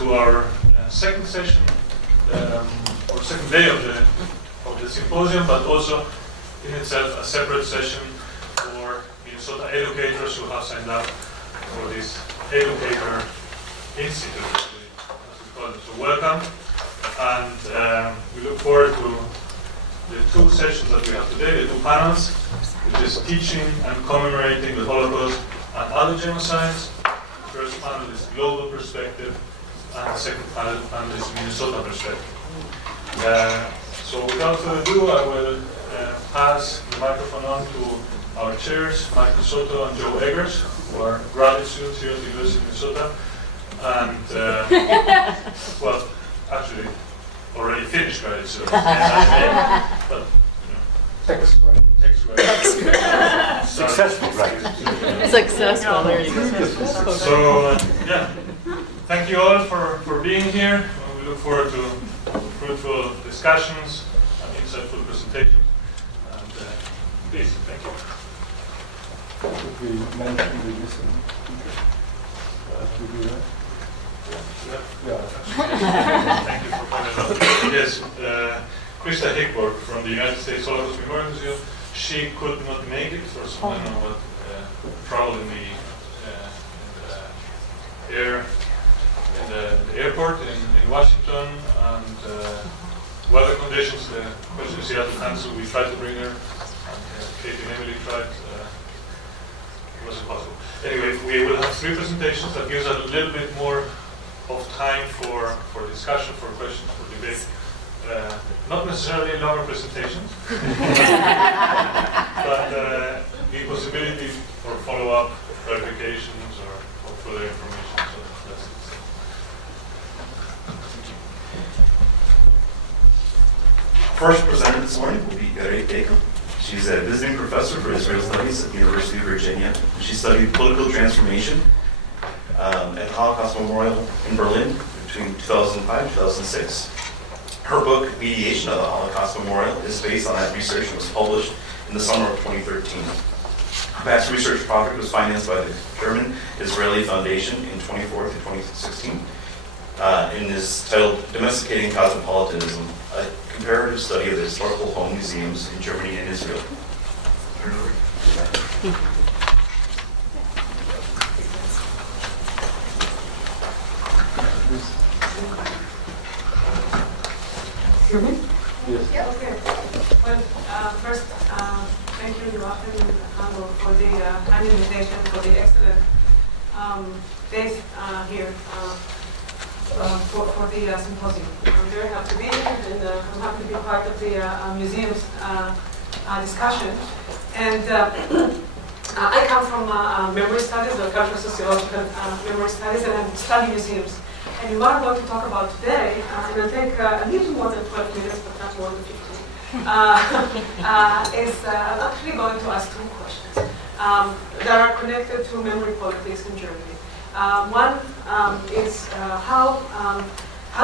to our second session, or second day of the symposium, but also in itself a separate session for Minnesota educators who have signed up for this Educator Institute, as we call it. So welcome, and we look forward to the two sessions that we have today, the two panels, which is teaching and commemorating the Holocaust and other genocides. The first panel is global perspective, and the second panel is Minnesota perspective. So without further ado, I will pass the microphone on to our chairs, Michael Soto and Joe Eggers, who are graduate students here at the University of Minnesota, and well, actually already finished graduate students, but ex-graduate. Successful graduate. Successful, there you go. So, yeah, thank you all for being here. We look forward to fruitful discussions and insightful presentations. And please, thank you. Should we mention the listening teacher? To do that? Yeah. Thank you for pointing out. Yes, Krista Hickborg from the United States Holocaust Memorial Museum. She could not make it for some trouble in the airport in Washington, and weather conditions. The question she had to cancel. We tried to bring her, and Katie and Emily tried. It wasn't possible. Anyway, we will have three presentations that gives us a little bit more of time for discussion, for questions, for debate. Not necessarily longer presentations, but the possibility for follow-up clarifications or further information. So that's it. First presenter this morning will be Educator. She's a visiting professor for Israel Studies at the University of Virginia. She studied political transformation at the Holocaust Memorial in Berlin between 2005 and 2006. Her book, Mediation of the Holocaust Memorial, is based on that research and was published in the summer of 2013. Her past research project was financed by the German-Israeli Foundation in 2004 to 2016 and is titled Domesticating Cosmopolitanism, a comparative study of the historical home museums in Germany and Israel. Yes. Yeah, okay. Well, first, thank you, Joachim and Hanno, for the kind invitation, for the excellent days here for the symposium. I'm very happy to be here, and I'm happy to be part of the museum's discussion. And I come from memory studies, or cultural sociological memory studies, and I study museums. And what I'm going to talk about today, and it'll take a little more than 12 minutes, but not more than 15, is I'm actually going to ask two questions that are connected to memory politics in Germany. One is how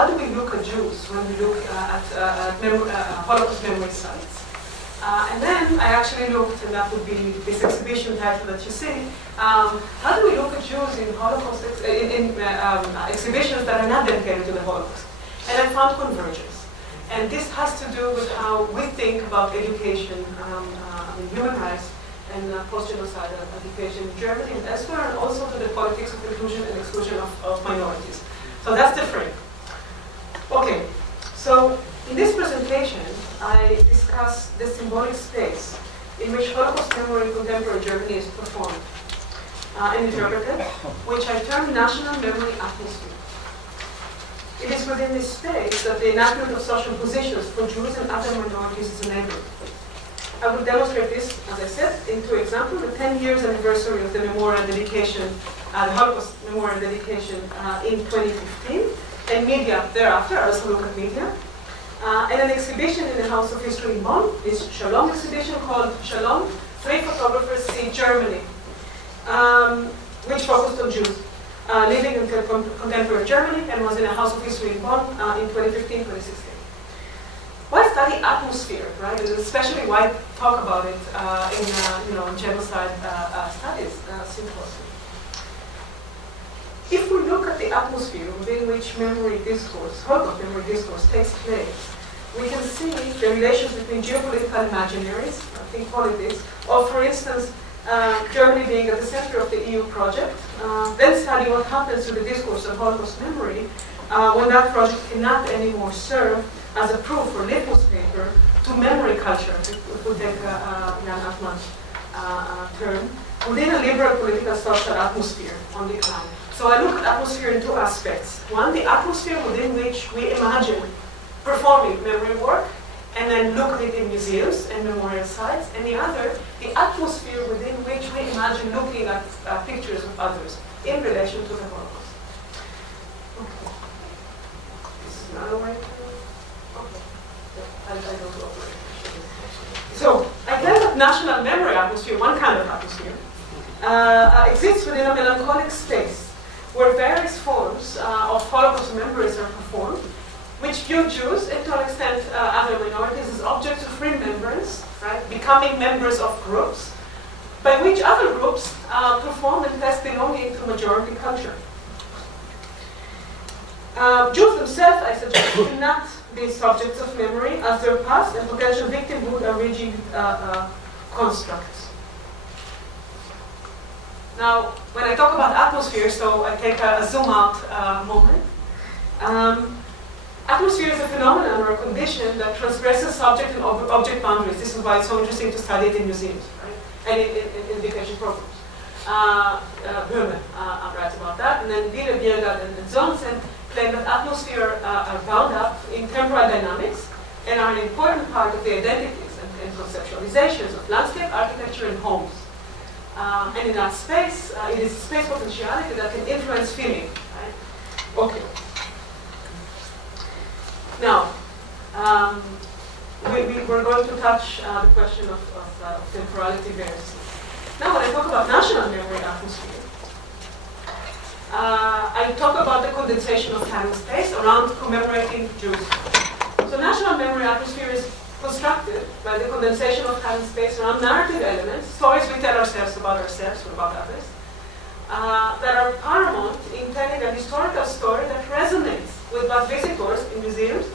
do we look at Jews when we look at Holocaust memory sites? And then I actually looked, and that would be this exhibition title that you see, how do we look at Jews in Holocaust exhibitions that are not dedicated to the Holocaust? And I found convergence. And this has to do with how we think about education, human rights, and post-genocidal education in Germany and elsewhere, and also to the politics of inclusion and exclusion of minorities. So that's the frame. Okay, so in this presentation, I discuss the symbolic space in which Holocaust memory in contemporary Germany is performed and interpreted, which I term national memory atmosphere. It is within this space that the enactment of social positions for Jews and other minorities is enabled. I will demonstrate this, as I said, in two examples: the 10 years anniversary of the memorial dedication, the Holocaust memorial dedication in 2015, and media thereafter. I also look at media. And an exhibition in the House of History in Bonn, this Shalom exhibition called Shalom, 3 photographers see Germany, which focused on Jews living in contemporary Germany and was in a House of History in Bonn in 2015-2016. Why study atmosphere, right? Especially why talk about it in genocide studies symposium. if we look at the atmosphere within which memory discourse, Holocaust memory discourse takes place, we can see the relations between geopolitical imaginaries, I think politics, or for instance, Germany being at the center of the EU project, then study what happens to the discourse of Holocaust memory when that project cannot anymore serve as a proof or litmus paper to memory culture, if we take Jan Hartmann's term, within a liberal political social atmosphere on decline. So I look at atmosphere in two aspects. One, the atmosphere within which we imagine performing memory work, and then look at it in museums and memorial sites. And the other, the atmosphere within which we imagine looking at pictures of others in relation to the Holocaust. Okay. This is another way to... Okay. I don't operate. So, I claim that national memory atmosphere, one kind of atmosphere, exists within a melancholic space where various forms of Holocaust memories are performed, which view Jews, and to an extent other minorities, as objects of remembrance, right? Becoming members of groups, by which other groups perform and test belonging to majority culture. Jews themselves, I suggest, cannot be subjects of memory, as their past and potential victimhood are rigid constructs. Now, when I talk about atmosphere, so I take a zoom out moment. Atmosphere is a phenomenon or a condition that transgresses subject and object boundaries. This is why it's so interesting to study it in museums, right? And in education programs. Böhme writes about that, and then Wille, Biergard, and Johnson claim that atmosphere are bound up in temporal dynamics and are an important part of the identities and conceptualizations of landscape, architecture, and homes. And in that space, it is space potentiality that can influence feeling, right? Okay. Now, we're going to touch the question of temporality variances. Now, when I talk about national memory atmosphere, I talk about the condensation of time and space around commemorating Jews. So national memory atmosphere is constructed by the condensation of time and space around narrative elements, stories we tell ourselves or about others, that are paramount in telling a historical story that resonates with what visitors in museums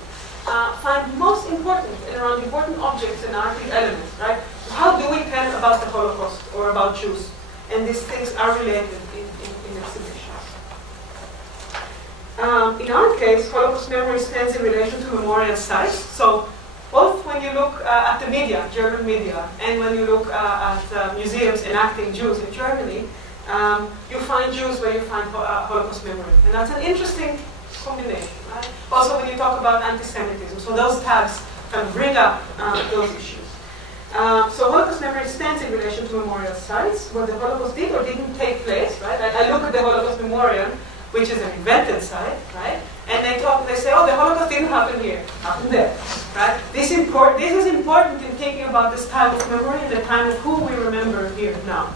find most important and around important objects and narrative elements, right? How do we tell about the Holocaust or about Jews? And these things are related in exhibitions. In our case, Holocaust memory stands in relation to memorial sites. So both when you look at the media, German media, and when you look at museums enacting Jews in Germany, you find Jews where you find Holocaust memory. And that's an interesting combination, right? Also when you talk about anti-Semitism. So those tags kind of bring up those issues. So Holocaust memory stands in relation to memorial sites where the Holocaust did or didn't take place, right? I look at the Holocaust Memorial, which is an invented site, right? And they say, oh, the Holocaust didn't happen here, happened there, right? This is important in thinking about this time of memory and the time of who we remember here now.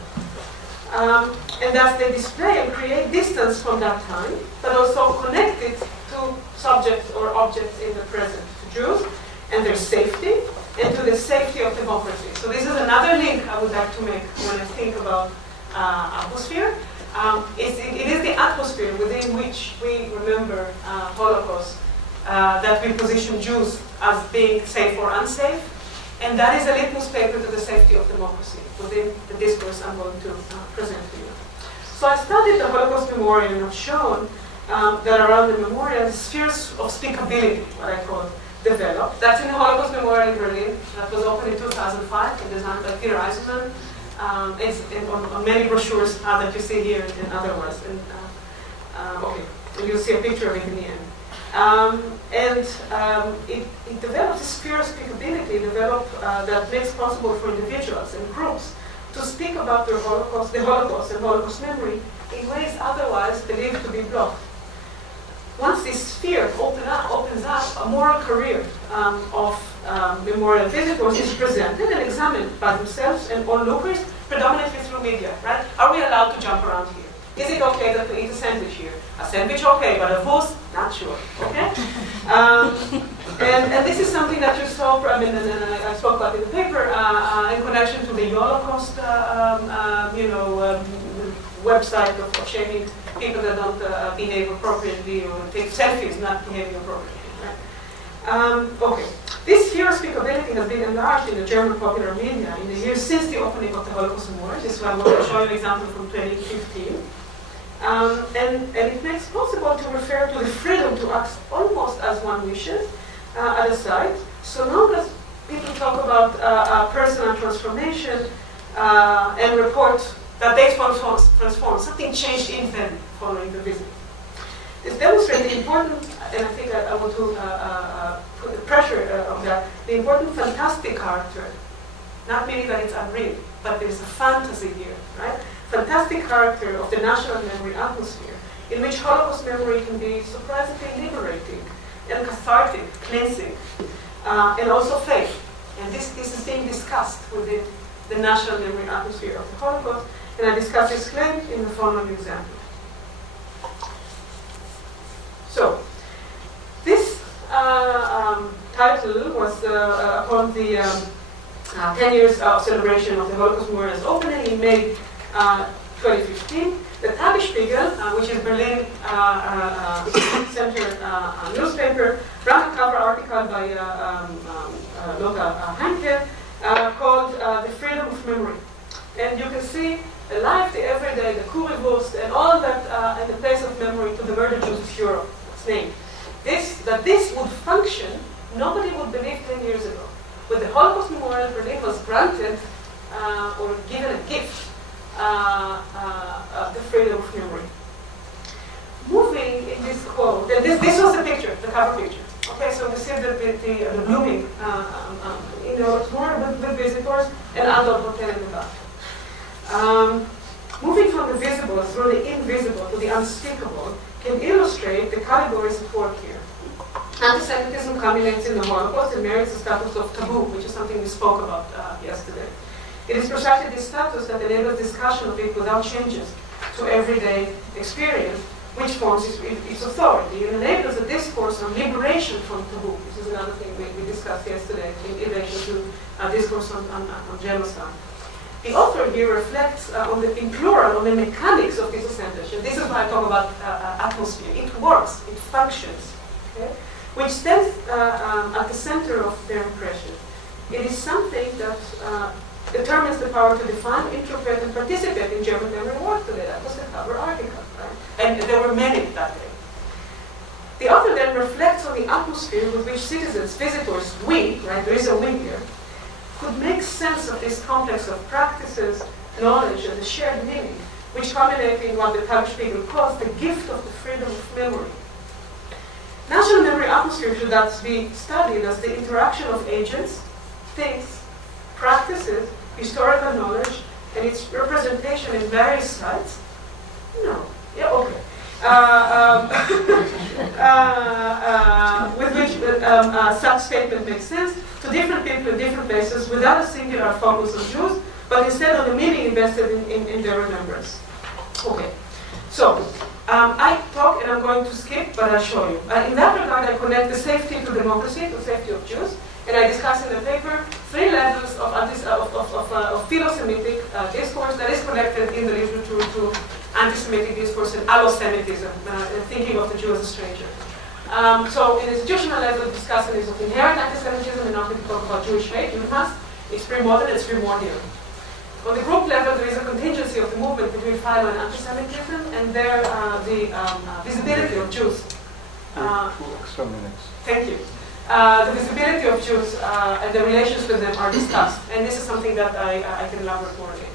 And thus they display and create distance from that time, but also connect it to subjects or objects in the present, to Jews and their safety, and to the safety of democracy. So this is another link I would like to make when I think about atmosphere. It is the atmosphere within which we remember Holocaust that we position Jews as being safe or unsafe, and that is a litmus paper to the safety of democracy within the discourse I'm going to present to you. So I studied the Holocaust Memorial and I've shown that around the memorial, spheres of speakability, what I call, developed. That's in the Holocaust Memorial in Berlin. That was opened in 2005 and designed by Peter Eisenman. It's on many brochures that you see here and otherwise. And, okay, and you'll see a picture of it in the end. It develops a sphere of speakability that makes possible for individuals and groups to speak about their Holocaust, the Holocaust and Holocaust memory in ways otherwise believed to be blocked. Once this sphere opens up, a moral career of memorial visitors is presented and examined by themselves and onlookers, predominantly through media, right? Are we allowed to jump around here? Is it okay that we eat a sandwich here? A sandwich, okay, but a horse, not sure, okay? And this is something that you saw, and I spoke about in the paper, in connection to the Holocaust, website of shaming people that don't behave appropriately or take selfies not behaving appropriately. Right? Okay. This fear of speakability has been enlarged in the German popular media in the years since the opening of the Holocaust Memorial. This is why I want to show you an example from 2015. And it makes possible to refer to the freedom to act almost as one wishes at a site, so long as people talk about personal transformation and report that they transformed, something changed in them following the visit. This demonstrates the important, and I think I want to put the pressure on that, the important fantastic character, not meaning that it's unreal, but there's a fantasy here, right? Fantastic character of the national memory atmosphere, in which Holocaust memory can be surprisingly liberating and cathartic, cleansing, and also faith. And this is being discussed within the national memory atmosphere of the Holocaust, and I discuss this claim in the following example. So, this title was upon the 10 years of celebration of the Holocaust Memorial's opening in May 2015. The Tagesspiegel, which is Berlin center newspaper, ran a cover article by Lothar Heinke called The Freedom of Memory. And you can see the life, the everyday, the Currywurst, and all that in the place of memory to the murdered Jews of Europe. It's named. That this would function, nobody would believe 10 years ago. When the Holocaust Memorial Berlin was granted or given a gift, the freedom of memory. Moving in this quote, and this was the picture, the cover picture. Okay, so we see the blooming in the Memorial with visitors and adult hotel in the back. Moving from the visible through the invisible to the unspeakable can illustrate the categories at work here. Anti-Semitism culminates in the Holocaust and merits the status of taboo, which is something we spoke about yesterday. It is precisely this status that enables discussion of it without changes to everyday experience, which forms its authority. It enables a discourse on liberation from taboo. This is another thing we discussed yesterday in relation to discourse on genocide. The author here reflects in plural on the mechanics of this assemblage. And this is why I talk about atmosphere. It works, it functions, okay? Which stands at the center of their impression. It is something that determines the power to define, interpret, and participate in German memory work today. That was the cover article, right? And there were many that day. The author then reflects on the atmosphere with which citizens, visitors, we, right, there is a we here, could make sense of this complex of practices, knowledge, and the shared meaning, which culminate in what the Tagesspiegel calls the gift of the freedom of memory. National memory atmosphere should thus be studied as the interaction of agents, things, practices, historical knowledge, and its representation in various sites. No. Yeah, okay. With which such statement makes sense to different people in different places without a singular focus on Jews, but instead on the meaning invested in their remembrance. Okay. So, I talk and I'm going to skip, but I'll show you. In that regard, I connect the safety to democracy, to safety of Jews, and I discuss in the paper 3 levels of philo-Semitic discourse that is connected in the literature to anti-Semitic discourse and allo-Semitism, thinking of the Jew as a stranger. So, in institutional level, discussion is of inherent anti-Semitism, and not going to talk about Jewish hate, it's pre-modern, it's pre-modern. On the group level, there is a contingency of the movement between philo and anti-Semitism, and there the visibility of Jews. 2 extra minutes. Thank you. The visibility of Jews and the relations with them are discussed, and this is something that I can elaborate more again.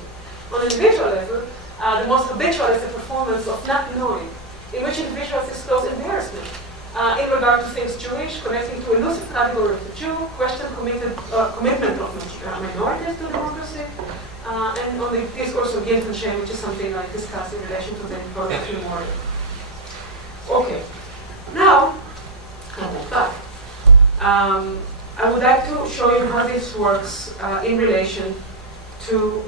On an individual level, the most habitual is the performance of not knowing, in which individuals disclose embarrassment in regard to things Jewish, connecting to elusive category of the Jew, question commitment of minorities to democracy, and on the discourse of guilt and shame, which is something I discussed in relation to the Holocaust Memorial. Okay, now, I'll move back. I would like to show you how this works in relation to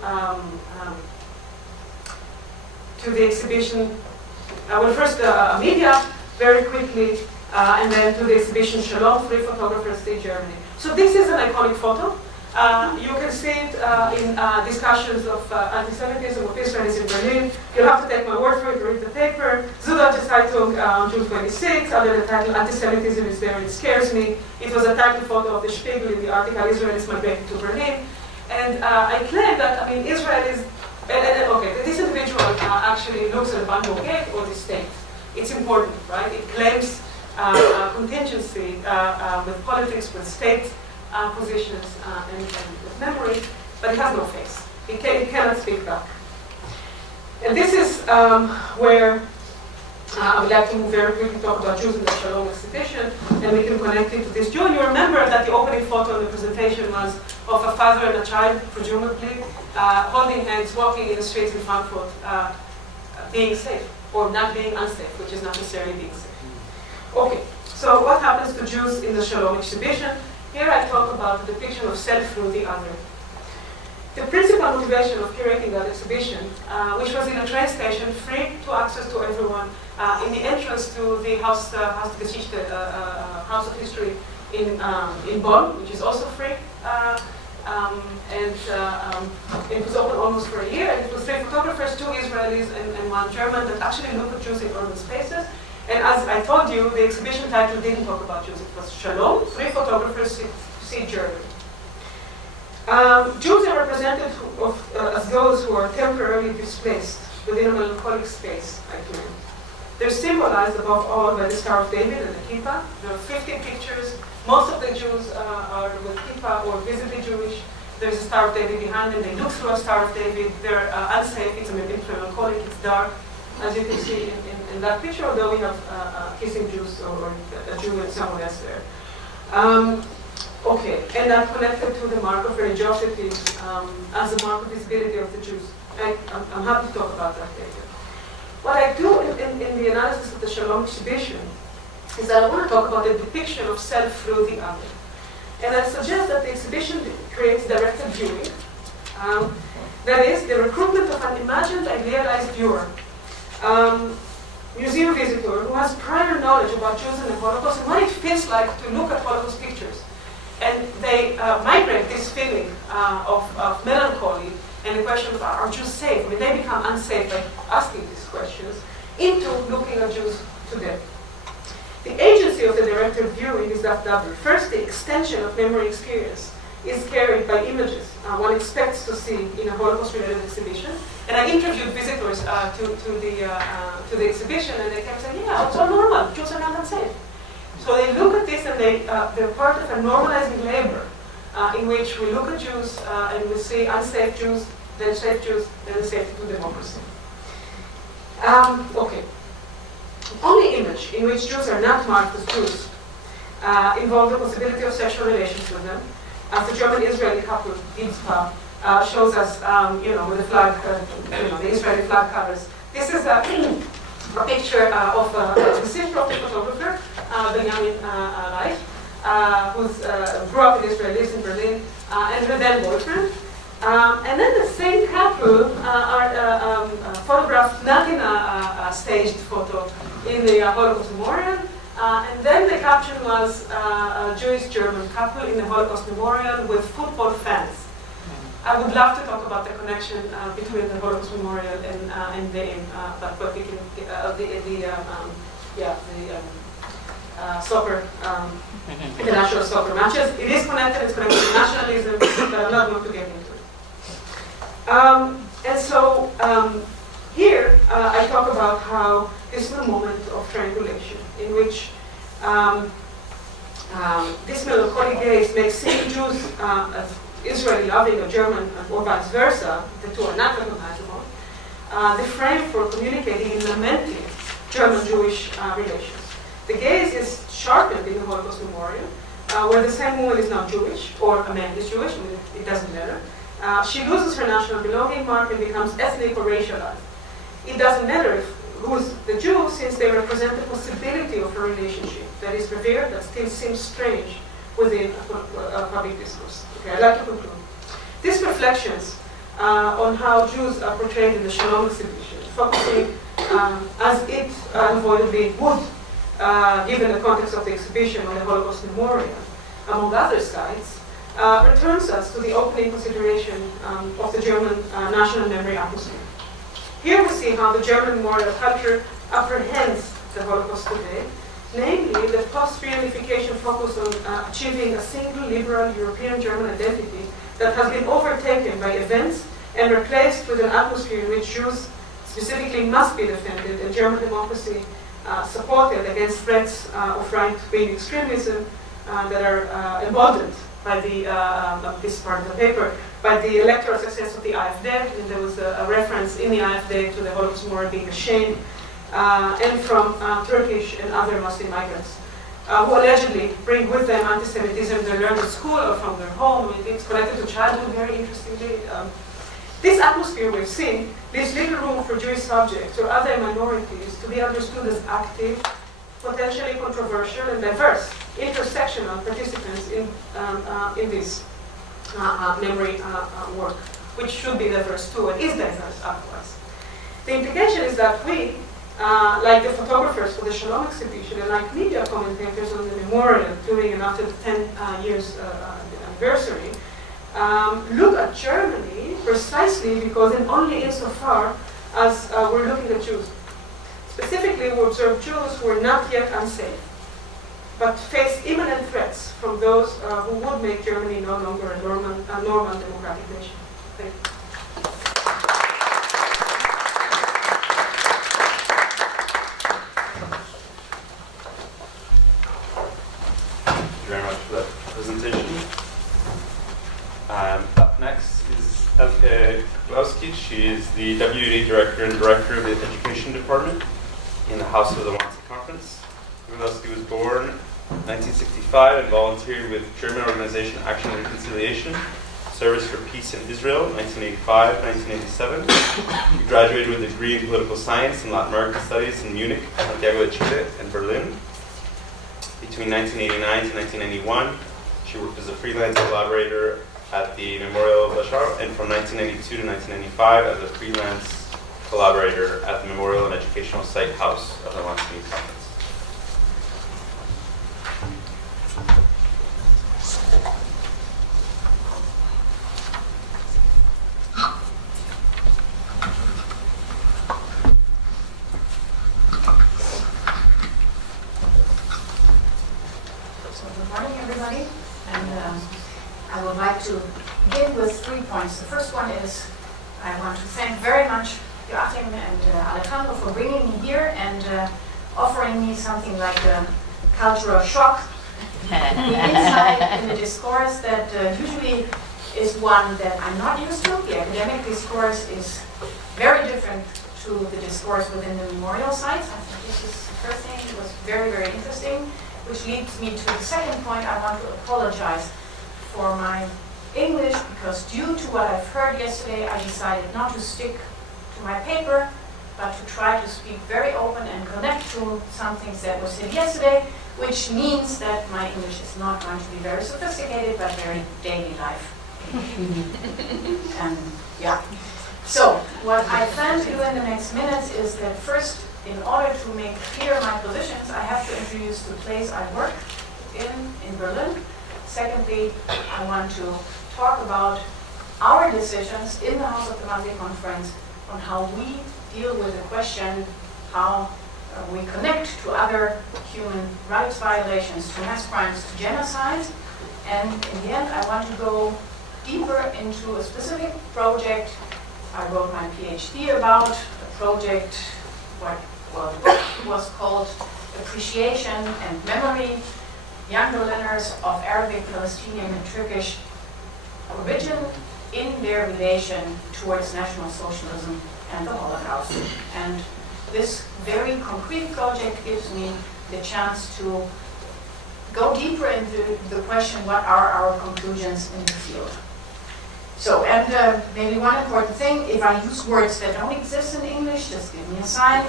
the exhibition. Well, first media, very quickly, and then to the exhibition Shalom, 3 photographers in Germany. So this is an iconic photo. You can see it in discussions of anti-Semitism of Israelis in Berlin. You'll have to take my word for it to read the paper. Süddeutsche Zeitung, June 26, under the title Anti-Semitism is there, it scares me. It was a title photo of the Spiegel in the article Israelis migrated to Berlin. And I claim that, I mean, Israel is, okay, this individual actually looks at Bangkok Gate or the state. It's important, right? It claims contingency with politics, with state positions, and with memory, but it has no face. It cannot speak back. And this is where I would like to move very quickly to talk about Jews in the Shalom exhibition, and we can connect it to this Jew. And you remember that the opening photo in the presentation was of a father and a child, presumably, holding hands, walking in the streets in Frankfurt, being safe, or not being unsafe, which is not necessarily being safe. Okay, so what happens to Jews in the Shalom exhibition? Here I talk about the depiction of self through the other. The principal motivation of curating that exhibition, which was in a train station, free to access to everyone, in the entrance to the Haus der Geschichte, House of History in Bonn, which is also free, and it was open almost for a year, and it was 3 photographers, 2 Israelis and 1 German, that actually look at Jews in urban spaces. And as I told you, the exhibition title didn't talk about Jews. It was Shalom, 3 photographers see Germany. Jews are represented as those who are temporarily displaced within a melancholic space, I claim. They're symbolized above all by the Star of David and the Kippah. There are 15 pictures. Most of the Jews are with Kippah or visibly Jewish. There's a Star of David behind them. They look through a Star of David. They're unsafe. It's a bit melancholic. It's dark, as you can see in that picture, although we have kissing Jews or a Jew and someone else there. Okay, and I'm connected to the mark of religiosity as a mark of visibility of the Jews. I'm happy to talk about that later. What I do in the analysis of the Shalom exhibition is that I want to talk about the depiction of self through the other. And I suggest that the exhibition creates directed viewing. That is, the recruitment of an imagined, idealized viewer, museum visitor who has prior knowledge about Jews and the Holocaust and what it feels like to look at Holocaust pictures. And they migrate this feeling of melancholy and the question of are Jews safe? I mean, they become unsafe by asking these questions into looking at Jews today. The agency of the directed viewing is that double. First, the extension of memory experience is carried by images one expects to see in a Holocaust-related exhibition. And I interviewed visitors to the exhibition, and they kept saying, yeah, it's all normal. Jews are not unsafe. So they look at this, and they're part of a normalizing labor in which we look at Jews and we see unsafe Jews, then safe Jews, then the safety to democracy. Okay. The only image in which Jews are not marked as Jews involves the possibility of sexual relations with them. The German-Israeli couple, Yitzhak, shows us, with the flag, the Israeli flag covers. This is a picture of the sister of the photographer, Benjamin Reich, who grew up in Israel, lives in Berlin, and her then boyfriend. And then the same couple are photographed not in a staged photo in the Holocaust Memorial. And then the caption was a Jewish-German couple in the Holocaust Memorial with football fans. I would love to talk about the connection between the Holocaust Memorial and the but we can soccer, international soccer matches. It is connected. It's connected to nationalism, but I'm not going to get into it. And so here I talk about how this is a moment of triangulation in which this melancholy gaze makes seeing Jews as Israeli loving or German or vice versa, the two are not recognizable, the frame for communicating and lamenting German-Jewish relations. The gaze is sharpened in the Holocaust Memorial, where the same woman is now Jewish, or a man is Jewish, it doesn't matter. She loses her national belonging mark and becomes ethnic or racialized. It doesn't matter who's the Jew, since they represent the possibility of a relationship that is revered, that still seems strange within a public discourse. Okay, I'd like to conclude. These reflections on how Jews are portrayed in the Shalom exhibition, focusing as it unavoidably would, given the context of the exhibition on the Holocaust Memorial, among other sites, returns us to the opening consideration of the German national memory atmosphere. Here we see how the German memorial culture apprehends the Holocaust today, namely the post-reunification focus on achieving a single liberal European German identity that has been overtaken by events and replaced with an atmosphere in which Jews specifically must be defended and German democracy supported against threats of right-wing extremism that are emboldened by this part of the paper, by the electoral success of the AfD, and there was a reference in the AfD to the Holocaust memorial being a shame, and from Turkish and other Muslim migrants, who allegedly bring with them anti-Semitism they learned at school or from their home. It's connected to childhood very interestingly. This atmosphere we've seen leaves little room for Jewish subjects or other minorities to be understood as active, potentially controversial and diverse, intersectional participants in this memory work, which should be diverse too, and is diverse otherwise. The implication is that we, like the photographers for the Shalom exhibition, and like media commentators on the memorial during and after the 10 years anniversary, look at Germany precisely because and only insofar as we're looking at Jews. Specifically, we observe Jews who are not yet unsafe, but face imminent threats from those who would make Germany no longer a normal democratic nation. Thank you. Thank you very much for that presentation. Up next is Elke Klauski. She is the Deputy Director and Director of the Education Department in the House of the Wannsee Conference. Wildeson was born in 1965 and volunteered with German organization Action and Reconciliation, Service for Peace in Israel, 1985-1987. He graduated with a degree in political science and Latin American studies in Munich, Santiago de Chile, and Berlin. Between 1989 to 1991, she worked as a freelance collaborator at the Memorial of Bashar, and from 1992 to 1995 as a freelance collaborator at the Memorial and Educational Site House of the Wannsee Conference. So good morning, everybody, and I would like to begin with 3 points. The first one is I want to thank very much Joachim and Alejandro for bringing me here and offering me something like a cultural shock, the insight in the discourse that usually is one that I'm not used to. The academic discourse is very different to the discourse within the memorial sites. I think this is the first thing. It was very, very interesting, which leads me to the second point. I want to apologize for my English because due to what I've heard yesterday, I decided not to stick to my paper, but to try to speak very open and connect to some things that were said yesterday, which means that my English is not going to be very sophisticated, but very daily life. And yeah. So what I plan to do in the next minutes is that first, in order to make clear my positions, I have to introduce the place I work in Berlin. Secondly, I want to talk about our decisions in the House of the Wannsee Conference on how we deal with the question how we connect to other human rights violations, to mass crimes, to genocide. And in the end, I want to go deeper into a specific project I wrote my PhD about, a project what was called Appreciation and Memory, Young Berliners of Arabic, Palestinian, and Turkish origin in their relation towards National Socialism and the Holocaust. And this very concrete project gives me the chance to go deeper into the question, what are our conclusions in the field? So, and maybe one important thing, if I use words that don't exist in English, just give me a sign.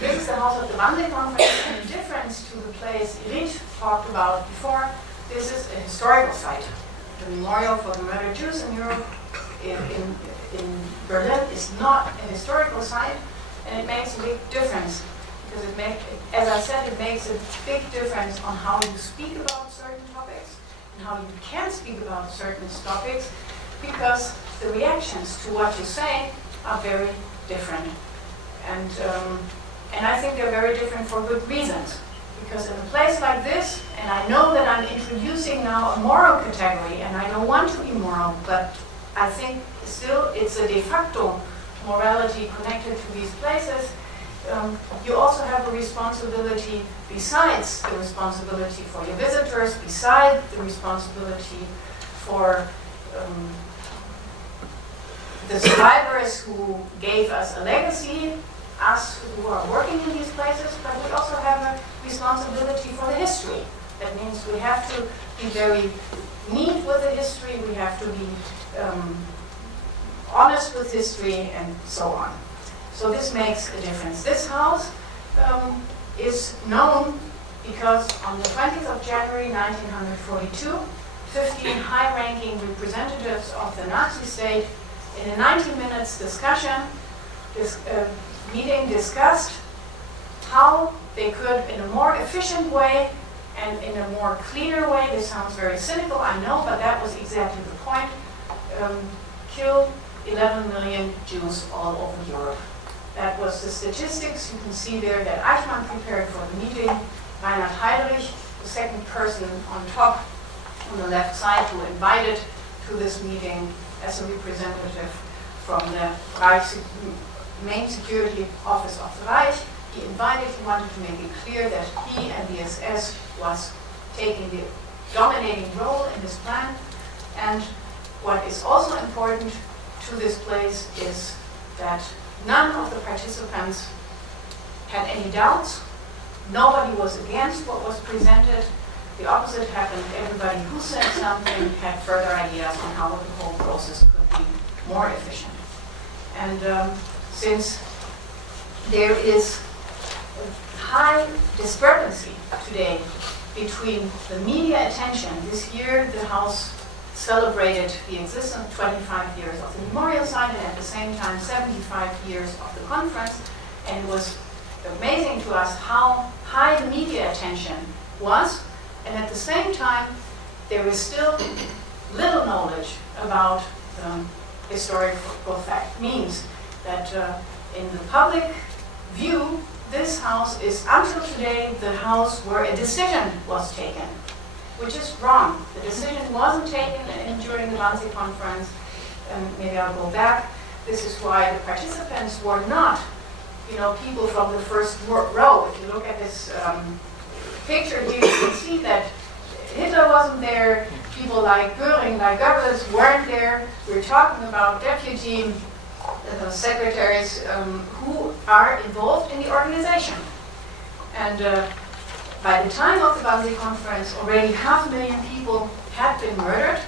This is the House of the Wannsee Conference, and in difference to the place Irit talked about before, this is a historical site. The memorial for the murdered Jews in Europe in Berlin is not a historical site, and it makes a big difference. because as I said, it makes a big difference on how you speak about certain topics and how you can speak about certain topics, because the reactions to what you say are very different. And I think they're very different for good reasons. Because in a place like this, and I know that I'm introducing now a moral category, and I don't want to be moral, but I think still it's a de facto morality connected to these places. You also have a responsibility besides the responsibility for your visitors, besides the responsibility for the survivors who gave us a legacy, us who are working in these places, but we also have a responsibility for the history. That means we have to be very neat with the history, we have to be honest with history, and so on. So this makes a difference. This house is known because on the 20th of January 1942, 15 high-ranking representatives of the Nazi state in a 90-minute discussion, meeting discussed how they could, in a more efficient way and in a more cleaner way, this sounds very cynical, I know, but that was exactly the point, kill 11 million Jews all over Europe. That was the statistics. You can see there that Eichmann prepared for the meeting. Reinhard Heydrich, the second person on top, on the left side, who invited to this meeting as a representative from the Reich, main security office of the Reich. He invited, he wanted to make it clear that he and the SS was taking the dominating role in this plan. And what is also important to this place is that none of the participants had any doubts. Nobody was against what was presented. The opposite happened. Everybody who said something had further ideas on how the whole process could be more efficient. And since there is a high discrepancy today between the media attention, this year the House celebrated the existence of 25 years of the memorial site and at the same time 75 years of the conference, and it was amazing to us how high the media attention was, and at the same time there is still little knowledge about the historical fact. Means that in the public view, this house is until today the house where a decision was taken, which is wrong. The decision wasn't taken during the Wannsee conference, and maybe I'll go back. This is why the participants were not, people from the first row. If you look at this picture here, you can see that Hitler wasn't there, people like Göring, like Goebbels weren't there. We're talking about deputy secretaries who are involved in the organization. And by the time of the Wannsee conference, already 500,000 people had been murdered,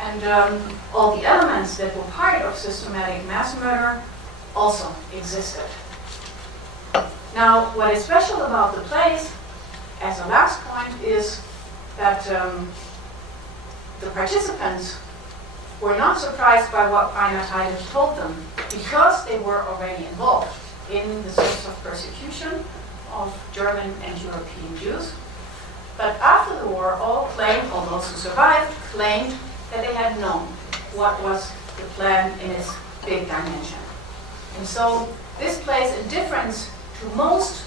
and all the elements that were part of systematic mass murder also existed. Now, what is special about the place, as a last point, is that the participants were not surprised by what Reinhard Heydrich told them, because they were already involved in the sense of persecution of German and European Jews. But after the war, all claimed, all those who survived, claimed that they had known what was the plan in its big dimension. And so this plays a difference to most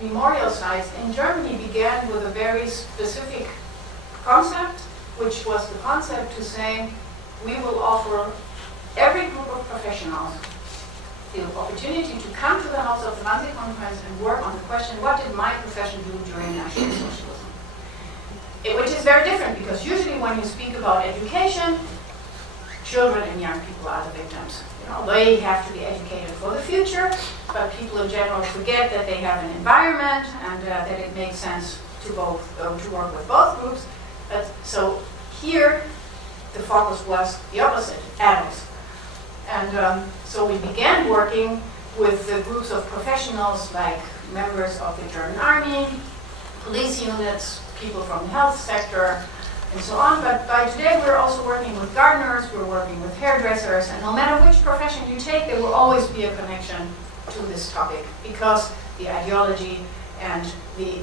memorial sites in Germany. Began with a very specific concept, which was the concept to say, we will offer every group of professionals the opportunity to come to the house of the Wannsee Conference and work on the question, what did my profession do during National Socialism? Which is very different, because usually when you speak about education, children and young people are the victims. They have to be educated for the future, but people in general forget that they have an environment and that it makes sense to work with both groups. So here, the focus was the opposite, adults. And so we began working with the groups of professionals like members of the German army, police units, people from the health sector, and so on. But by today we're also working with gardeners, we're working with hairdressers, and no matter which profession you take, there will always be a connection to this topic, because the ideology and the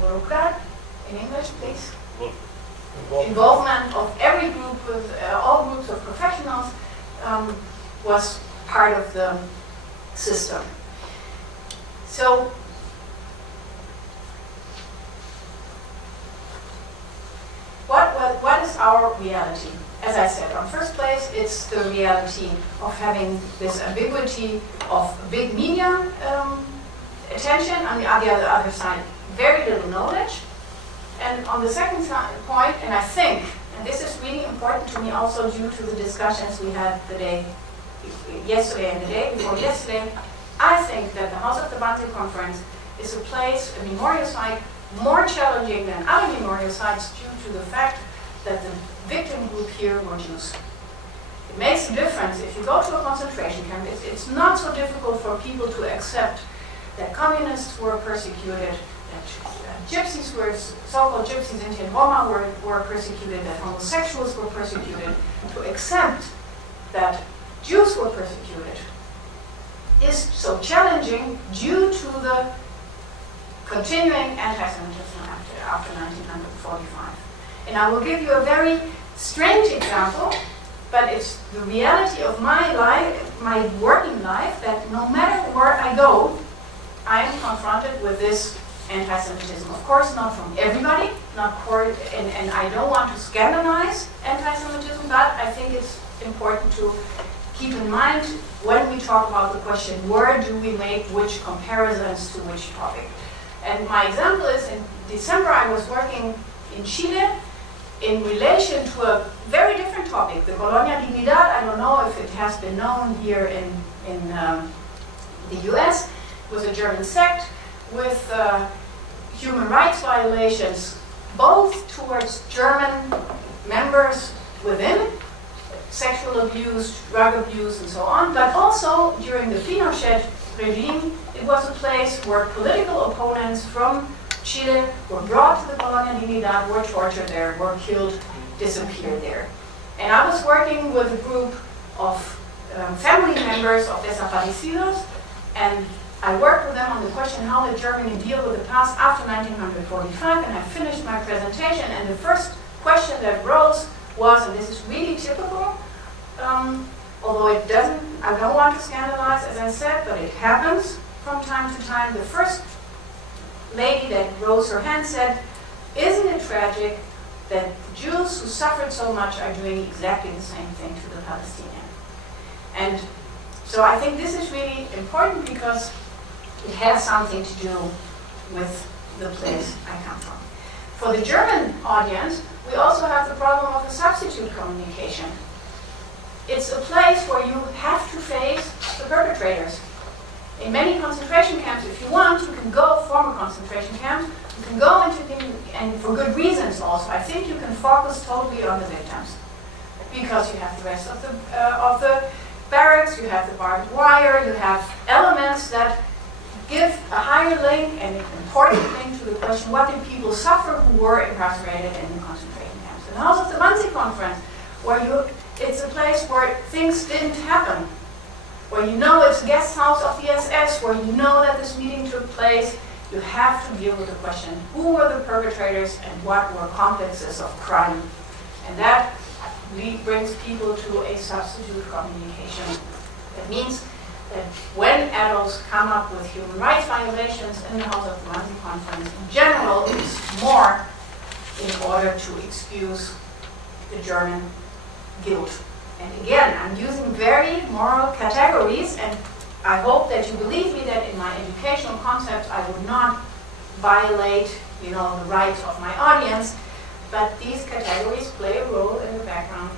involucrar, in English, please? Involvement of every group with all groups of professionals was part of the system. So what is our reality? As I said, on first place, it's the reality of having this ambiguity of big media attention. On the other side, very little knowledge. And on the second point, and I think, and this is really important to me also due to the discussions we had yesterday and the day before yesterday, I think that the House of the Wannsee Conference is a place, a memorial site, more challenging than other memorial sites due to the fact that the victim group here were Jews. It makes a difference. If you go to a concentration camp, it's not so difficult for people to accept that communists were persecuted, that gypsies were, so-called gypsies, Inti and Roma were persecuted, that homosexuals were persecuted. To accept that Jews were persecuted is so challenging due to the continuing anti-Semitism after 1945. And I will give you a very strange example, but it's the reality of my life, my working life, that no matter where I go, I am confronted with this anti-Semitism. Of course, not from everybody, and I don't want to scandalize anti-Semitism, but I think it's important to keep in mind when we talk about the question, where do we make which comparisons to which topic? And my example is, in December I was working in Chile in relation to a very different topic, the Colonia Dignidad. I don't know if it has been known here in the US. It was a German sect with human rights violations, both towards German members within, sexual abuse, drug abuse, and so on, but also during the Pinochet regime, it was a place where political opponents from Chile were brought to the Colonia Dignidad, were tortured there, were killed, disappeared there. And I was working with a group of family members of desaparecidos, and I worked with them on the question how did Germany deal with the past after 1945, and I finished my presentation, and the first question that rose was, and this is really typical, although it doesn't, I don't want to scandalize, as I said, but it happens from time to time. The first lady that rose her hand said, isn't it tragic that Jews who suffered so much are doing exactly the same thing to the Palestinians? And so I think this is really important because it has something to do with the place I come from. For the German audience, we also have the problem of the substitute communication. It's a place where you have to face the perpetrators. In many concentration camps, if you want, you can go, former concentration camps, you can go into them, and for good reasons also. I think you can focus totally on the victims. Because you have the rest of the barracks, you have the barbed wire, you have elements that give a higher link and an important link to the question, what did people suffer who were incarcerated in the concentration camps? And the House of the Wannsee Conference, where it's a place where things didn't happen, where you know it's a guest house of the SS, where you know that this meeting took place, you have to deal with the question, who were the perpetrators and what were complexes of crime? And that brings people to a substitute communication. That means that when adults come up with human rights violations in the House of the Wannsee Conference, in general, it's more in order to excuse the German guilt. And again, I'm using very moral categories, and I hope that you believe me that in my educational concepts I would not violate, the rights of my audience, but these categories play a role in the background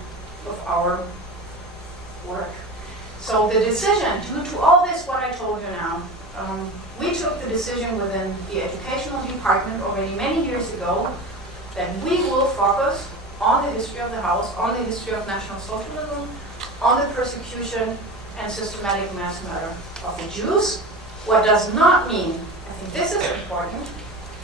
of our work. So the decision, due to all this, what I told you now, we took the decision within the educational department already many years ago that we will focus on the history of the House, on the history of National Socialism, on the persecution and systematic mass murder of the Jews. What does not mean, I think this is important,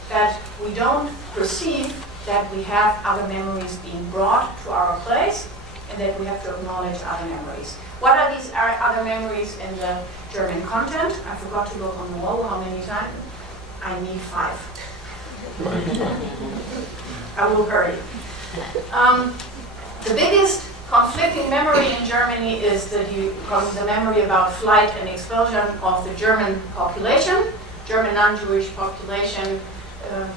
that we don't perceive that we have other memories being brought to our place and that we have to acknowledge other memories. What are these other memories in the German content? I forgot to look on the wall how many times. I need 5. I will hurry. The biggest conflicting memory in Germany is the memory about flight and expulsion of the German population, German non-Jewish population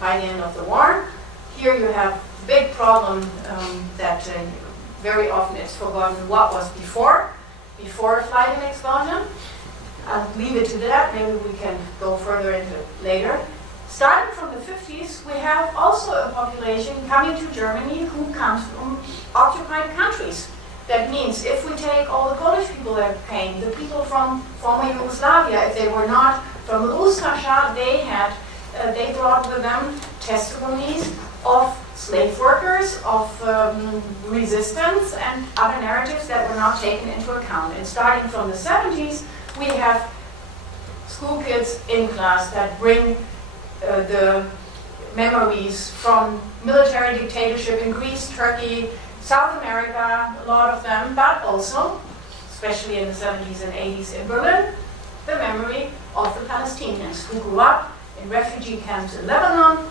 by the end of the war. Here you have a big problem that very often it's forgotten what was before flight and expulsion. I'll leave it to that, maybe we can go further into it later. Starting from the 50s, we have also a population coming to Germany who comes from occupied countries. That means if we take all the Polish people that came, the people from former Yugoslavia, if they were not from Ustasha, they brought with them testimonies of slave workers, of resistance, and other narratives that were not taken into account. And starting from the 70s, we have school kids in class that bring the memories from military dictatorship in Greece, Turkey, South America, a lot of them, but also, especially in the 70s and 80s in Berlin, the memory of the Palestinians who grew up in refugee camps in Lebanon,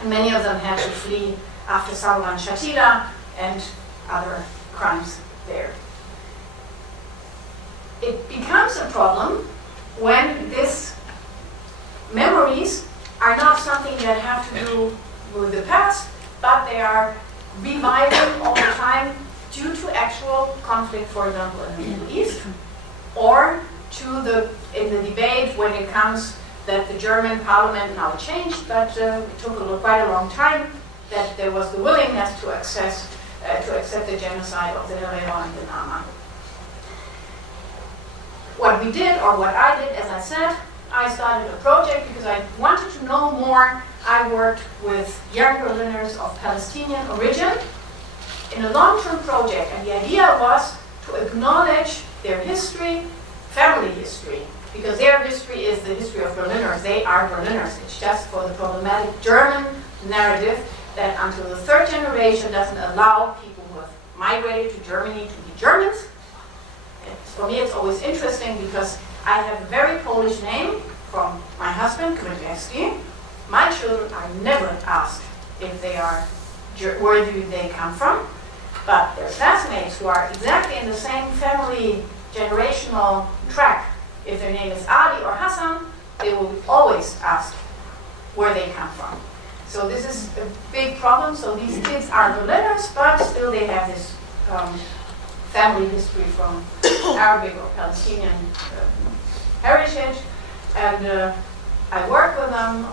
and many of them had to flee after Salwan Shatila and other crimes there. It becomes a problem when these memories are not something that have to do with the past, but they are reviving all the time due to actual conflict, for example, in the Middle East, or in the debate when it comes that the German parliament now changed, but it took quite a long time, that there was the willingness to accept the genocide of the Herero and the Nama. What we did, or what I did, as I said, I started a project because I wanted to know more. I worked with young Berliners of Palestinian origin in a long-term project, and the idea was to acknowledge their history, family history, because their history is the history of Berliners. They are Berliners. It's just for the problematic German narrative that until the 3rd generation doesn't allow people who have migrated to Germany to be Germans. For me, it's always interesting because I have a very Polish name from my husband, Krzyzewski. My children are never asked if they are, where do they come from, but their classmates who are exactly in the same family generational track, if their name is Ali or Hassan, they will always ask where they come from. So this is a big problem. So these kids are Berliners, but still they have this family history from Arabic or Palestinian heritage. And I work with them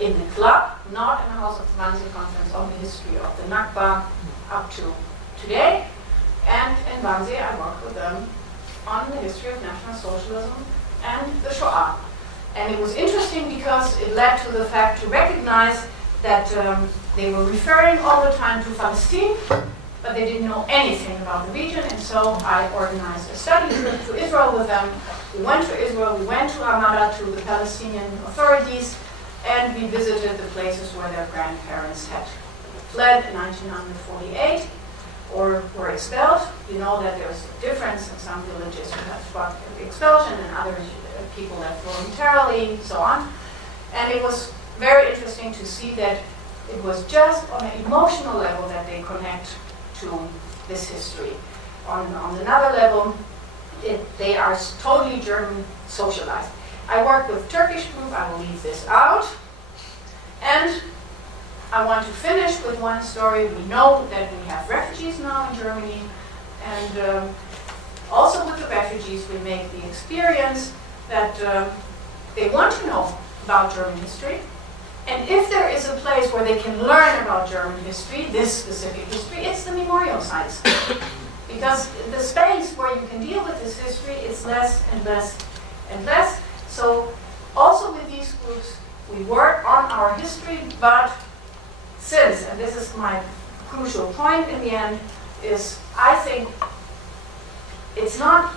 in the club, not in the House of Wannsee conference, on the history of the Nakba up to today. And in Wannsee, I work with them on the history of National Socialism and the Shoah. And it was interesting because it led to the fact to recognize that they were referring all the time to Palestine, but they didn't know anything about the region, and so I organized a study trip to Israel with them. We went to Israel, we went to Ramallah, to the Palestinian authorities, and we visited the places where their grandparents had fled in 1948 or were expelled. You know that there's a difference in some villages who had fought expulsion and others people left voluntarily, so on. And it was very interesting to see that it was just on an emotional level that they connect to this history. On another level, they are totally German socialized. I work with Turkish group, I will leave this out. And I want to finish with one story. We know that we have refugees now in Germany, and also with the refugees we make the experience that they want to know about German history. And if there is a place where they can learn about German history, this specific history, it's the memorial sites. Because the space where you can deal with this history is less and less and less. So also with these groups, we work on our history, but since, and this is my crucial point in the end, is I think it's not